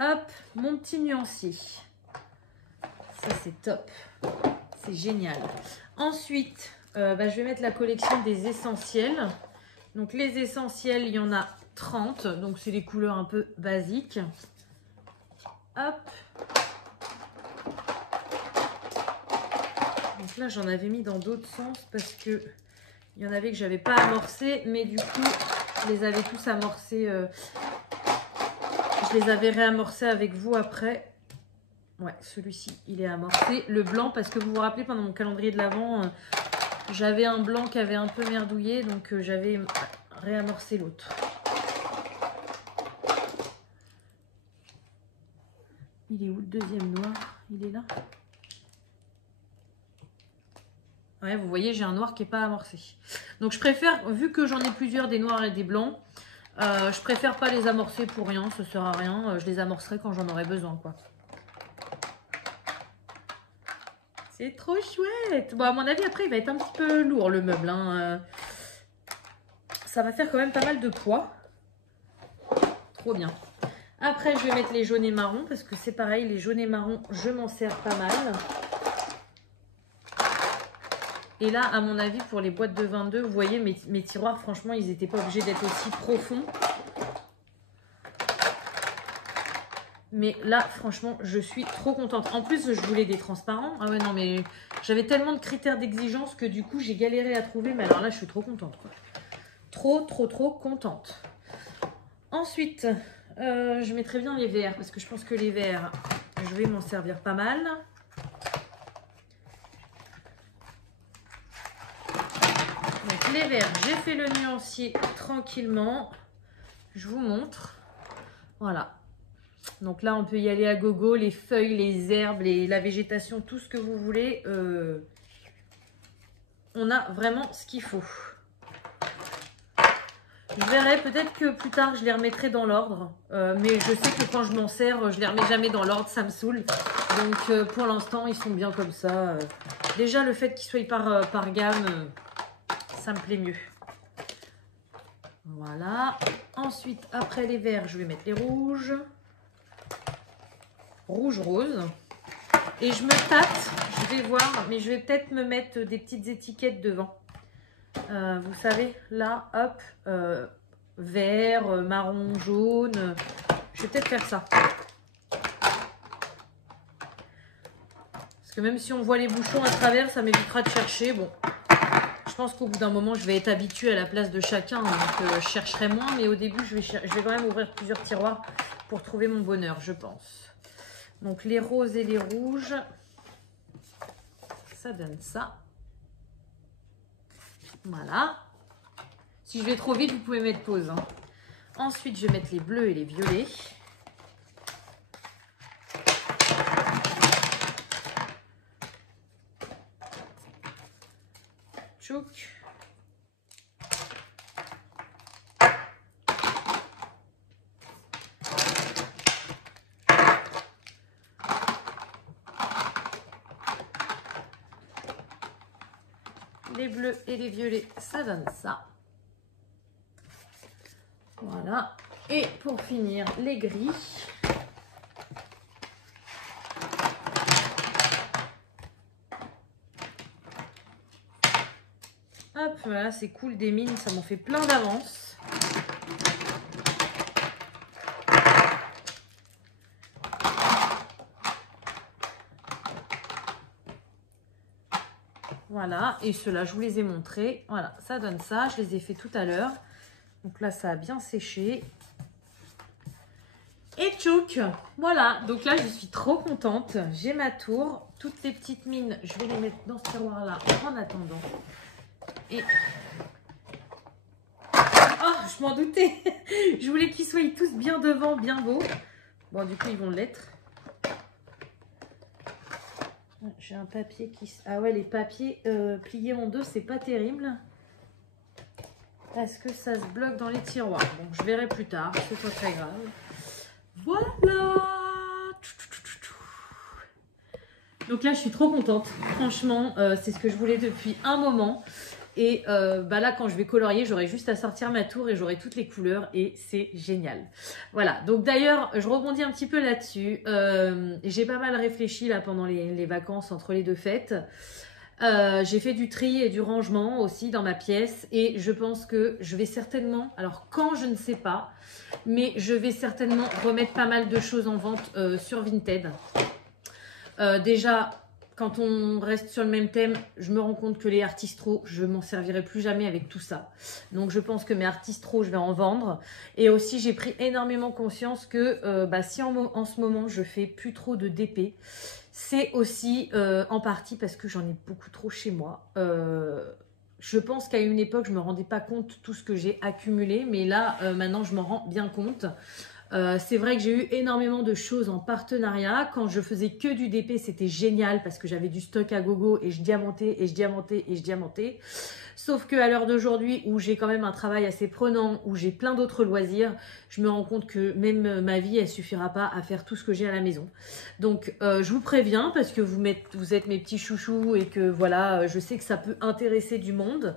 Hop, mon petit nuancier. Ça, c'est top. C'est génial. Ensuite, je vais mettre la collection des essentiels. Donc, les essentiels, il y en a 30. Donc, c'est les couleurs un peu basiques. Hop. Donc là, j'en avais mis dans d'autres sens parce que il y en avait que j'avais pas amorcé. Mais du coup, je les avais tous amorcés. Je les avais réamorcés avec vous après. Ouais, celui-ci, il est amorcé. Le blanc, parce que vous vous rappelez, pendant mon calendrier de l'Avent, j'avais un blanc qui avait un peu merdouillé, donc j'avais réamorcé l'autre. Il est où le deuxième noir? Il est là? Ouais, vous voyez, j'ai un noir qui n'est pas amorcé. Donc, je préfère, vu que j'en ai plusieurs, des noirs et des blancs, je préfère pas les amorcer pour rien, ça sert à rien. Je les amorcerai quand j'en aurai besoin, quoi. C'est trop chouette. Bon, à mon avis, après, il va être un petit peu lourd, le meuble. Hein. Ça va faire quand même pas mal de poids. Trop bien. Après, je vais mettre les jaunes et marrons, parce que c'est pareil, les jaunes et marrons, je m'en sers pas mal. Et là, à mon avis, pour les boîtes de 22, vous voyez, mes tiroirs, franchement, ils n'étaient pas obligés d'être aussi profonds. Mais là, franchement, je suis trop contente. En plus, je voulais des transparents. Ah ouais, non, mais j'avais tellement de critères d'exigence que du coup, j'ai galéré à trouver. Mais alors là, je suis trop contente, quoi. Trop contente. Ensuite, je mettrai bien les verres parce que je pense que les verres, je vais m'en servir pas mal. Donc, les verres, j'ai fait le nuancier tranquillement. Je vous montre. Voilà. Donc là, on peut y aller à gogo, les feuilles, les herbes, la végétation, tout ce que vous voulez. On a vraiment ce qu'il faut. Je verrai, peut-être que plus tard, je les remettrai dans l'ordre. Mais je sais que quand je m'en sers, je les remets jamais dans l'ordre, ça me saoule. Donc pour l'instant, ils sont bien comme ça. Déjà, le fait qu'ils soient par gamme, ça me plaît mieux. Voilà. Ensuite, après les verts, je vais mettre les rouges. Rouge rose. Et je me tâte, je vais voir, mais je vais peut-être me mettre des petites étiquettes devant. Vous savez, là, hop, vert, marron, jaune. Je vais peut-être faire ça. Parce que même si on voit les bouchons à travers, ça m'évitera de chercher. Bon, je pense qu'au bout d'un moment, je vais être habituée à la place de chacun. Donc, je chercherai moins. Mais au début, je vais quand même ouvrir plusieurs tiroirs pour trouver mon bonheur, je pense. Donc, les roses et les rouges, ça donne ça. Voilà. Si je vais trop vite, vous pouvez mettre pause. Hein. Ensuite, je vais mettre les bleus et les violets. Tchouk. Les bleus et les violets, ça donne ça. Voilà. Et pour finir, les gris. Hop, voilà, c'est cool, des mines, ça m'en fait plein d'avance. Voilà, et ceux-là, je vous les ai montrés. Voilà, ça donne ça, je les ai fait tout à l'heure. Donc là, ça a bien séché. Et tchouk, voilà, donc là, je suis trop contente. J'ai ma tour. Toutes les petites mines, je vais les mettre dans ce tiroir-là en attendant. Et... oh, je m'en doutais. Je voulais qu'ils soient tous bien devant, bien beaux. Bon, du coup, ils vont l'être. J'ai un papier qui... ah ouais, les papiers pliés en deux, c'est pas terrible. Parce que ça se bloque dans les tiroirs. Bon, je verrai plus tard, c'est pas très grave. Voilà. Donc là, je suis trop contente. Franchement, c'est ce que je voulais depuis un moment. Et bah là, quand je vais colorier, j'aurai juste à sortir ma tour et j'aurai toutes les couleurs et c'est génial. Voilà, donc d'ailleurs, je rebondis un petit peu là-dessus. J'ai pas mal réfléchi là pendant les vacances entre les deux fêtes. J'ai fait du tri et du rangement aussi dans ma pièce et je pense que je vais certainement, alors quand je ne sais pas, mais je vais certainement remettre pas mal de choses en vente sur Vinted. Déjà, quand on reste sur le même thème, je me rends compte que les artistros, je m'en servirai plus jamais avec tout ça. Donc, je pense que mes artistros, je vais en vendre. Et aussi, j'ai pris énormément conscience que si en ce moment, je fais plus trop de DP, c'est aussi en partie parce que j'en ai beaucoup trop chez moi. Je pense qu'à une époque, je ne me rendais pas compte de tout ce que j'ai accumulé. Mais là, maintenant, je m'en rends bien compte. C'est vrai que j'ai eu énormément de choses en partenariat. Quand je faisais que du DP, c'était génial parce que j'avais du stock à gogo et je diamantais et je diamantais et je diamantais. Sauf qu'à l'heure d'aujourd'hui, où j'ai quand même un travail assez prenant, où j'ai plein d'autres loisirs, je me rends compte que même ma vie, elle suffira pas à faire tout ce que j'ai à la maison. Donc, je vous préviens parce que vous êtes mes petits chouchous et que voilà, je sais que ça peut intéresser du monde.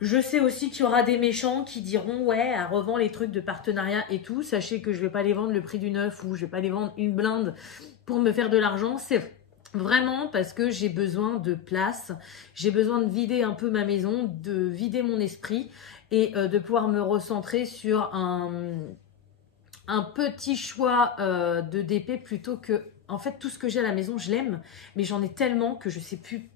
Je sais aussi qu'il y aura des méchants qui diront ouais, elle revend les trucs de partenariat et tout. Sachez que je vais pas les vendre le prix du neuf ou je vais pas les vendre une blinde pour me faire de l'argent. C'est vraiment parce que j'ai besoin de place. J'ai besoin de vider un peu ma maison, de vider mon esprit et de pouvoir me recentrer sur un petit choix de DP plutôt que... En fait, tout ce que j'ai à la maison, je l'aime, mais j'en ai tellement que je sais plus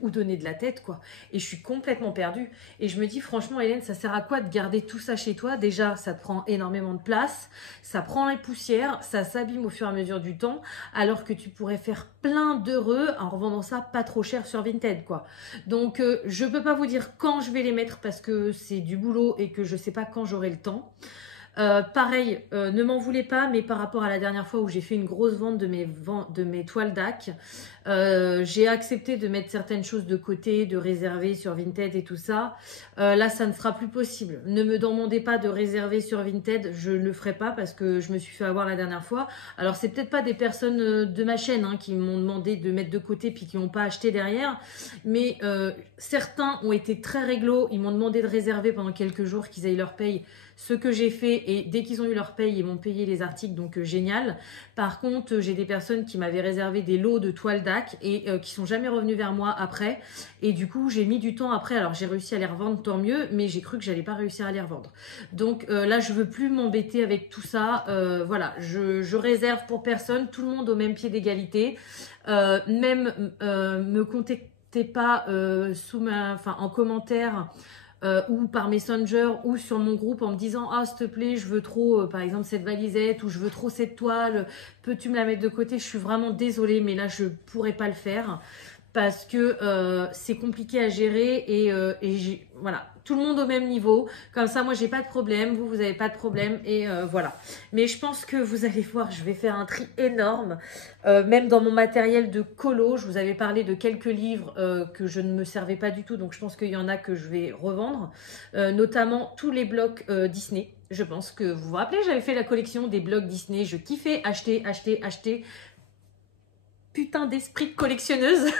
où donner de la tête, quoi. Et je suis complètement perdue. Et je me dis, franchement, Hélène, ça sert à quoi de garder tout ça chez toi? Déjà, ça te prend énormément de place, ça prend les poussières, ça s'abîme au fur et à mesure du temps, alors que tu pourrais faire plein d'heureux en revendant ça pas trop cher sur Vinted, quoi. Donc, je peux pas vous dire quand je vais les mettre parce que c'est du boulot et que je sais pas quand j'aurai le temps. Pareil, ne m'en voulez pas, mais par rapport à la dernière fois où j'ai fait une grosse vente de mes toiles DAC, j'ai accepté de mettre certaines choses de côté, de réserver sur Vinted et tout ça. Là, ça ne sera plus possible. Ne me demandez pas de réserver sur Vinted, je ne le ferai pas parce que je me suis fait avoir la dernière fois. Alors, c'est peut-être pas des personnes de ma chaîne qui m'ont demandé de mettre de côté puis qui n'ont pas acheté derrière, mais certains ont été très réglo, ils m'ont demandé de réserver pendant quelques jours qu'ils aient leur paye. Ce que j'ai fait, et dès qu'ils ont eu leur paye, ils m'ont payé les articles, donc génial. Par contre, j'ai des personnes qui m'avaient réservé des lots de toiles DAC et qui sont jamais revenus vers moi après. Et du coup, j'ai mis du temps après. Alors, j'ai réussi à les revendre, tant mieux, mais j'ai cru que j'allais pas réussir à les revendre. Donc là, je veux plus m'embêter avec tout ça. Voilà, je réserve pour personne, tout le monde au même pied d'égalité. Même me contactez pas en commentaire. Ou par Messenger ou sur mon groupe en me disant ah s'il te plaît je veux trop par exemple cette valisette ou je veux trop cette toile, peux-tu me la mettre de côté? Je suis vraiment désolée mais là je pourrais pas le faire parce que c'est compliqué à gérer et voilà, tout le monde au même niveau. Comme ça, moi, j'ai pas de problème, vous n'avez pas de problème et voilà. Mais je pense que vous allez voir, je vais faire un tri énorme. Même dans mon matériel de colo, je vous avais parlé de quelques livres que je ne me servais pas du tout, donc je pense qu'il y en a que je vais revendre, notamment tous les blocs Disney. Je pense que vous vous rappelez, j'avais fait la collection des blocs Disney, je kiffais acheter, acheter, acheter. Putain d'esprit de collectionneuse.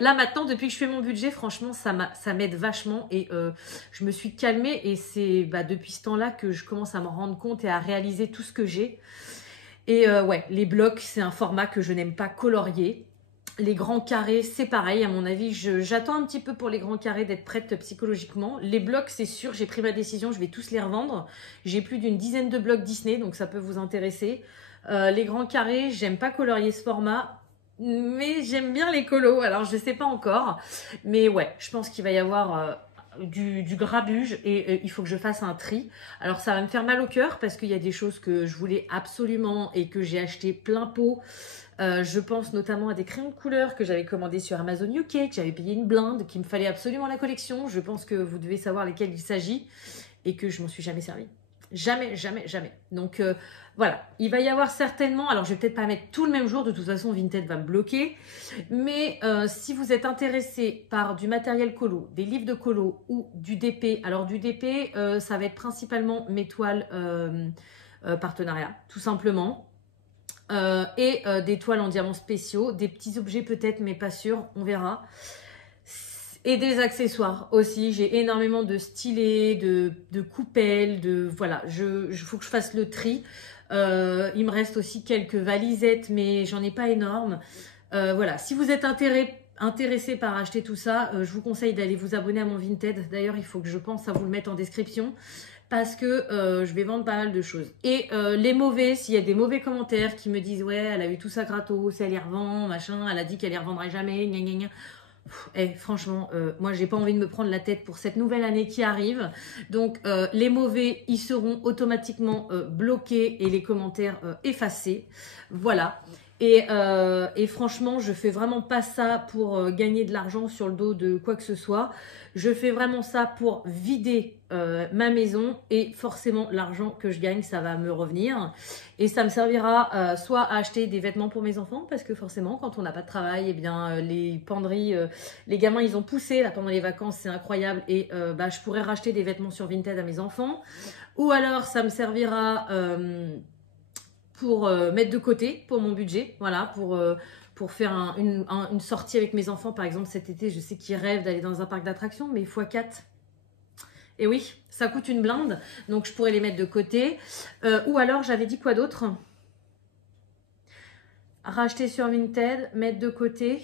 Là maintenant, depuis que je fais mon budget, franchement, ça m'aide vachement et je me suis calmée et c'est depuis ce temps-là que je commence à me rendre compte et à réaliser tout ce que j'ai. Et ouais, les blocs, c'est un format que je n'aime pas colorier. Les grands carrés, c'est pareil, à mon avis, j'attends un petit peu pour les grands carrés d'être prête psychologiquement. Les blocs, c'est sûr, j'ai pris ma décision, je vais tous les revendre. J'ai plus d'une dizaine de blocs Disney, donc ça peut vous intéresser. Les grands carrés, j'aime pas colorier ce format. Mais j'aime bien les colos, alors je sais pas encore. Mais ouais, je pense qu'il va y avoir du grabuge et il faut que je fasse un tri. Alors ça va me faire mal au cœur parce qu'il y a des choses que je voulais absolument et que j'ai acheté plein pot. Je pense notamment à des crayons de couleur que j'avais commandés sur Amazon UK, que j'avais payé une blinde, qu'il me fallait absolument la collection. Je pense que vous devez savoir lesquels il s'agit et que je m'en suis jamais servi. Jamais, jamais, jamais. Donc voilà, il va y avoir certainement, alors je vais peut-être pas mettre tout le même jour, de toute façon Vinted va me bloquer, mais si vous êtes intéressé par du matériel colo, des livres de colo ou du DP, alors du DP, ça va être principalement mes toiles partenariat, tout simplement. Et des toiles en diamants spéciaux, des petits objets peut-être, mais pas sûr, on verra. Et des accessoires aussi, j'ai énormément de stylets, de coupelles, voilà, faut que je fasse le tri. Il me reste aussi quelques valisettes, mais j'en ai pas énorme. Voilà, si vous êtes intéressé par acheter tout ça, je vous conseille d'aller vous abonner à mon Vinted. D'ailleurs, il faut que je pense à vous le mettre en description parce que je vais vendre pas mal de choses. Et les mauvais, s'il y a des mauvais commentaires qui me disent « Ouais, elle a eu tout ça gratos, elle y revend, machin, elle a dit qu'elle y revendrait jamais, gna gna gna ». Franchement, moi j'ai pas envie de me prendre la tête pour cette nouvelle année qui arrive. Donc les mauvais, ils seront automatiquement bloqués et les commentaires effacés. Voilà. Et franchement, je fais vraiment pas ça pour gagner de l'argent sur le dos de quoi que ce soit. Je fais vraiment ça pour vider ma maison et forcément l'argent que je gagne, ça va me revenir. Et ça me servira soit à acheter des vêtements pour mes enfants parce que forcément, quand on n'a pas de travail, eh bien les penderies, les gamins, ils ont poussé là pendant les vacances, c'est incroyable. Et je pourrais racheter des vêtements sur Vinted à mes enfants. Ou alors, ça me servira pour mettre de côté pour mon budget, voilà, pour faire une sortie avec mes enfants. Par exemple, cet été, je sais qu'ils rêvent d'aller dans un parc d'attractions, mais x4. Et oui, ça coûte une blinde, donc je pourrais les mettre de côté. Ou alors, j'avais dit quoi d'autre? Racheter sur Vinted, mettre de côté.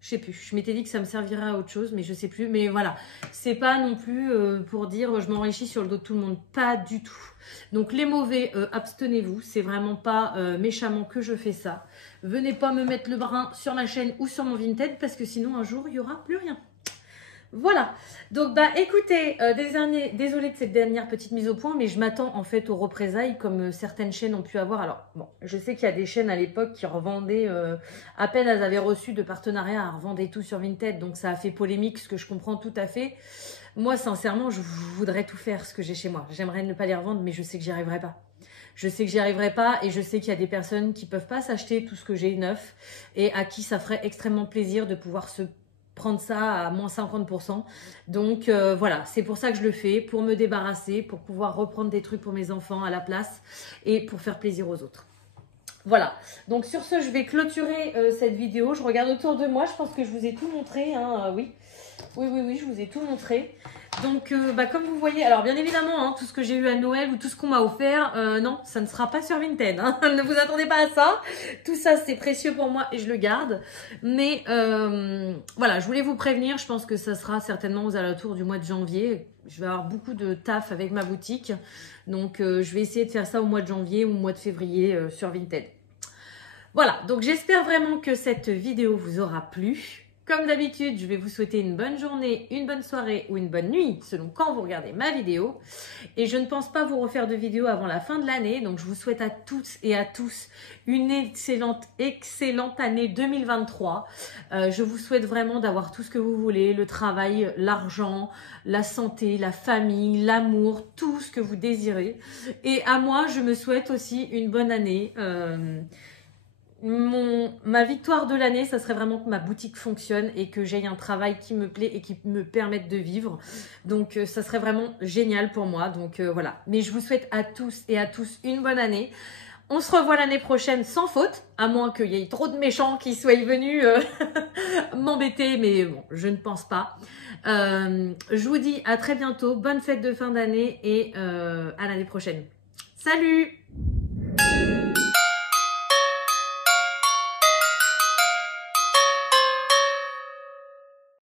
Je sais plus, je m'étais dit que ça me servirait à autre chose, mais je sais plus. Mais voilà, c'est pas non plus pour dire je m'enrichis sur le dos de tout le monde, pas du tout. Donc les mauvais, abstenez-vous, c'est vraiment pas méchamment que je fais ça. Venez pas me mettre le brin sur ma chaîne ou sur mon Vinted parce que sinon un jour il y aura plus rien. Voilà, donc écoutez, désolée de cette dernière petite mise au point, mais je m'attends en fait aux représailles comme certaines chaînes ont pu avoir. Alors bon, je sais qu'il y a des chaînes à l'époque qui revendaient, à peine elles avaient reçu de partenariat, elles revendaient tout sur Vinted, donc ça a fait polémique, ce que je comprends tout à fait. Moi sincèrement, je voudrais tout faire ce que j'ai chez moi. J'aimerais ne pas les revendre, mais je sais que j'y arriverai pas. Je sais que j'y arriverai pas et je sais qu'il y a des personnes qui peuvent pas s'acheter tout ce que j'ai neuf et à qui ça ferait extrêmement plaisir de pouvoir se prendre ça à moins 50%. Donc voilà, c'est pour ça que je le fais, pour me débarrasser, pour pouvoir reprendre des trucs pour mes enfants à la place et pour faire plaisir aux autres. Voilà, donc sur ce, je vais clôturer cette vidéo. Je regarde autour de moi, je pense que je vous ai tout montré, hein, oui, je vous ai tout montré. Donc, comme vous voyez, alors bien évidemment, hein, tout ce que j'ai eu à Noël ou tout ce qu'on m'a offert, non, ça ne sera pas sur Vinted. Hein, ne vous attendez pas à ça. Tout ça, c'est précieux pour moi et je le garde. Mais voilà, je voulais vous prévenir. Je pense que ça sera certainement aux alentours du mois de janvier. Je vais avoir beaucoup de taf avec ma boutique. Donc, je vais essayer de faire ça au mois de janvier ou au mois de février sur Vinted. Voilà, donc j'espère vraiment que cette vidéo vous aura plu. Comme d'habitude, je vais vous souhaiter une bonne journée, une bonne soirée ou une bonne nuit, selon quand vous regardez ma vidéo. Et je ne pense pas vous refaire de vidéo avant la fin de l'année. Donc, je vous souhaite à toutes et à tous une excellente année 2023. Je vous souhaite vraiment d'avoir tout ce que vous voulez, le travail, l'argent, la santé, la famille, l'amour, tout ce que vous désirez. Et à moi, je me souhaite aussi une bonne année. Ma victoire de l'année, ça serait vraiment que ma boutique fonctionne et que j'aie un travail qui me plaît et qui me permette de vivre. Donc, ça serait vraiment génial pour moi. Donc, voilà. Mais je vous souhaite à tous et à tous une bonne année. On se revoit l'année prochaine sans faute, à moins qu'il y ait trop de méchants qui soient venus m'embêter, mais bon, je ne pense pas. Je vous dis à très bientôt, bonne fête de fin d'année et à l'année prochaine. Salut!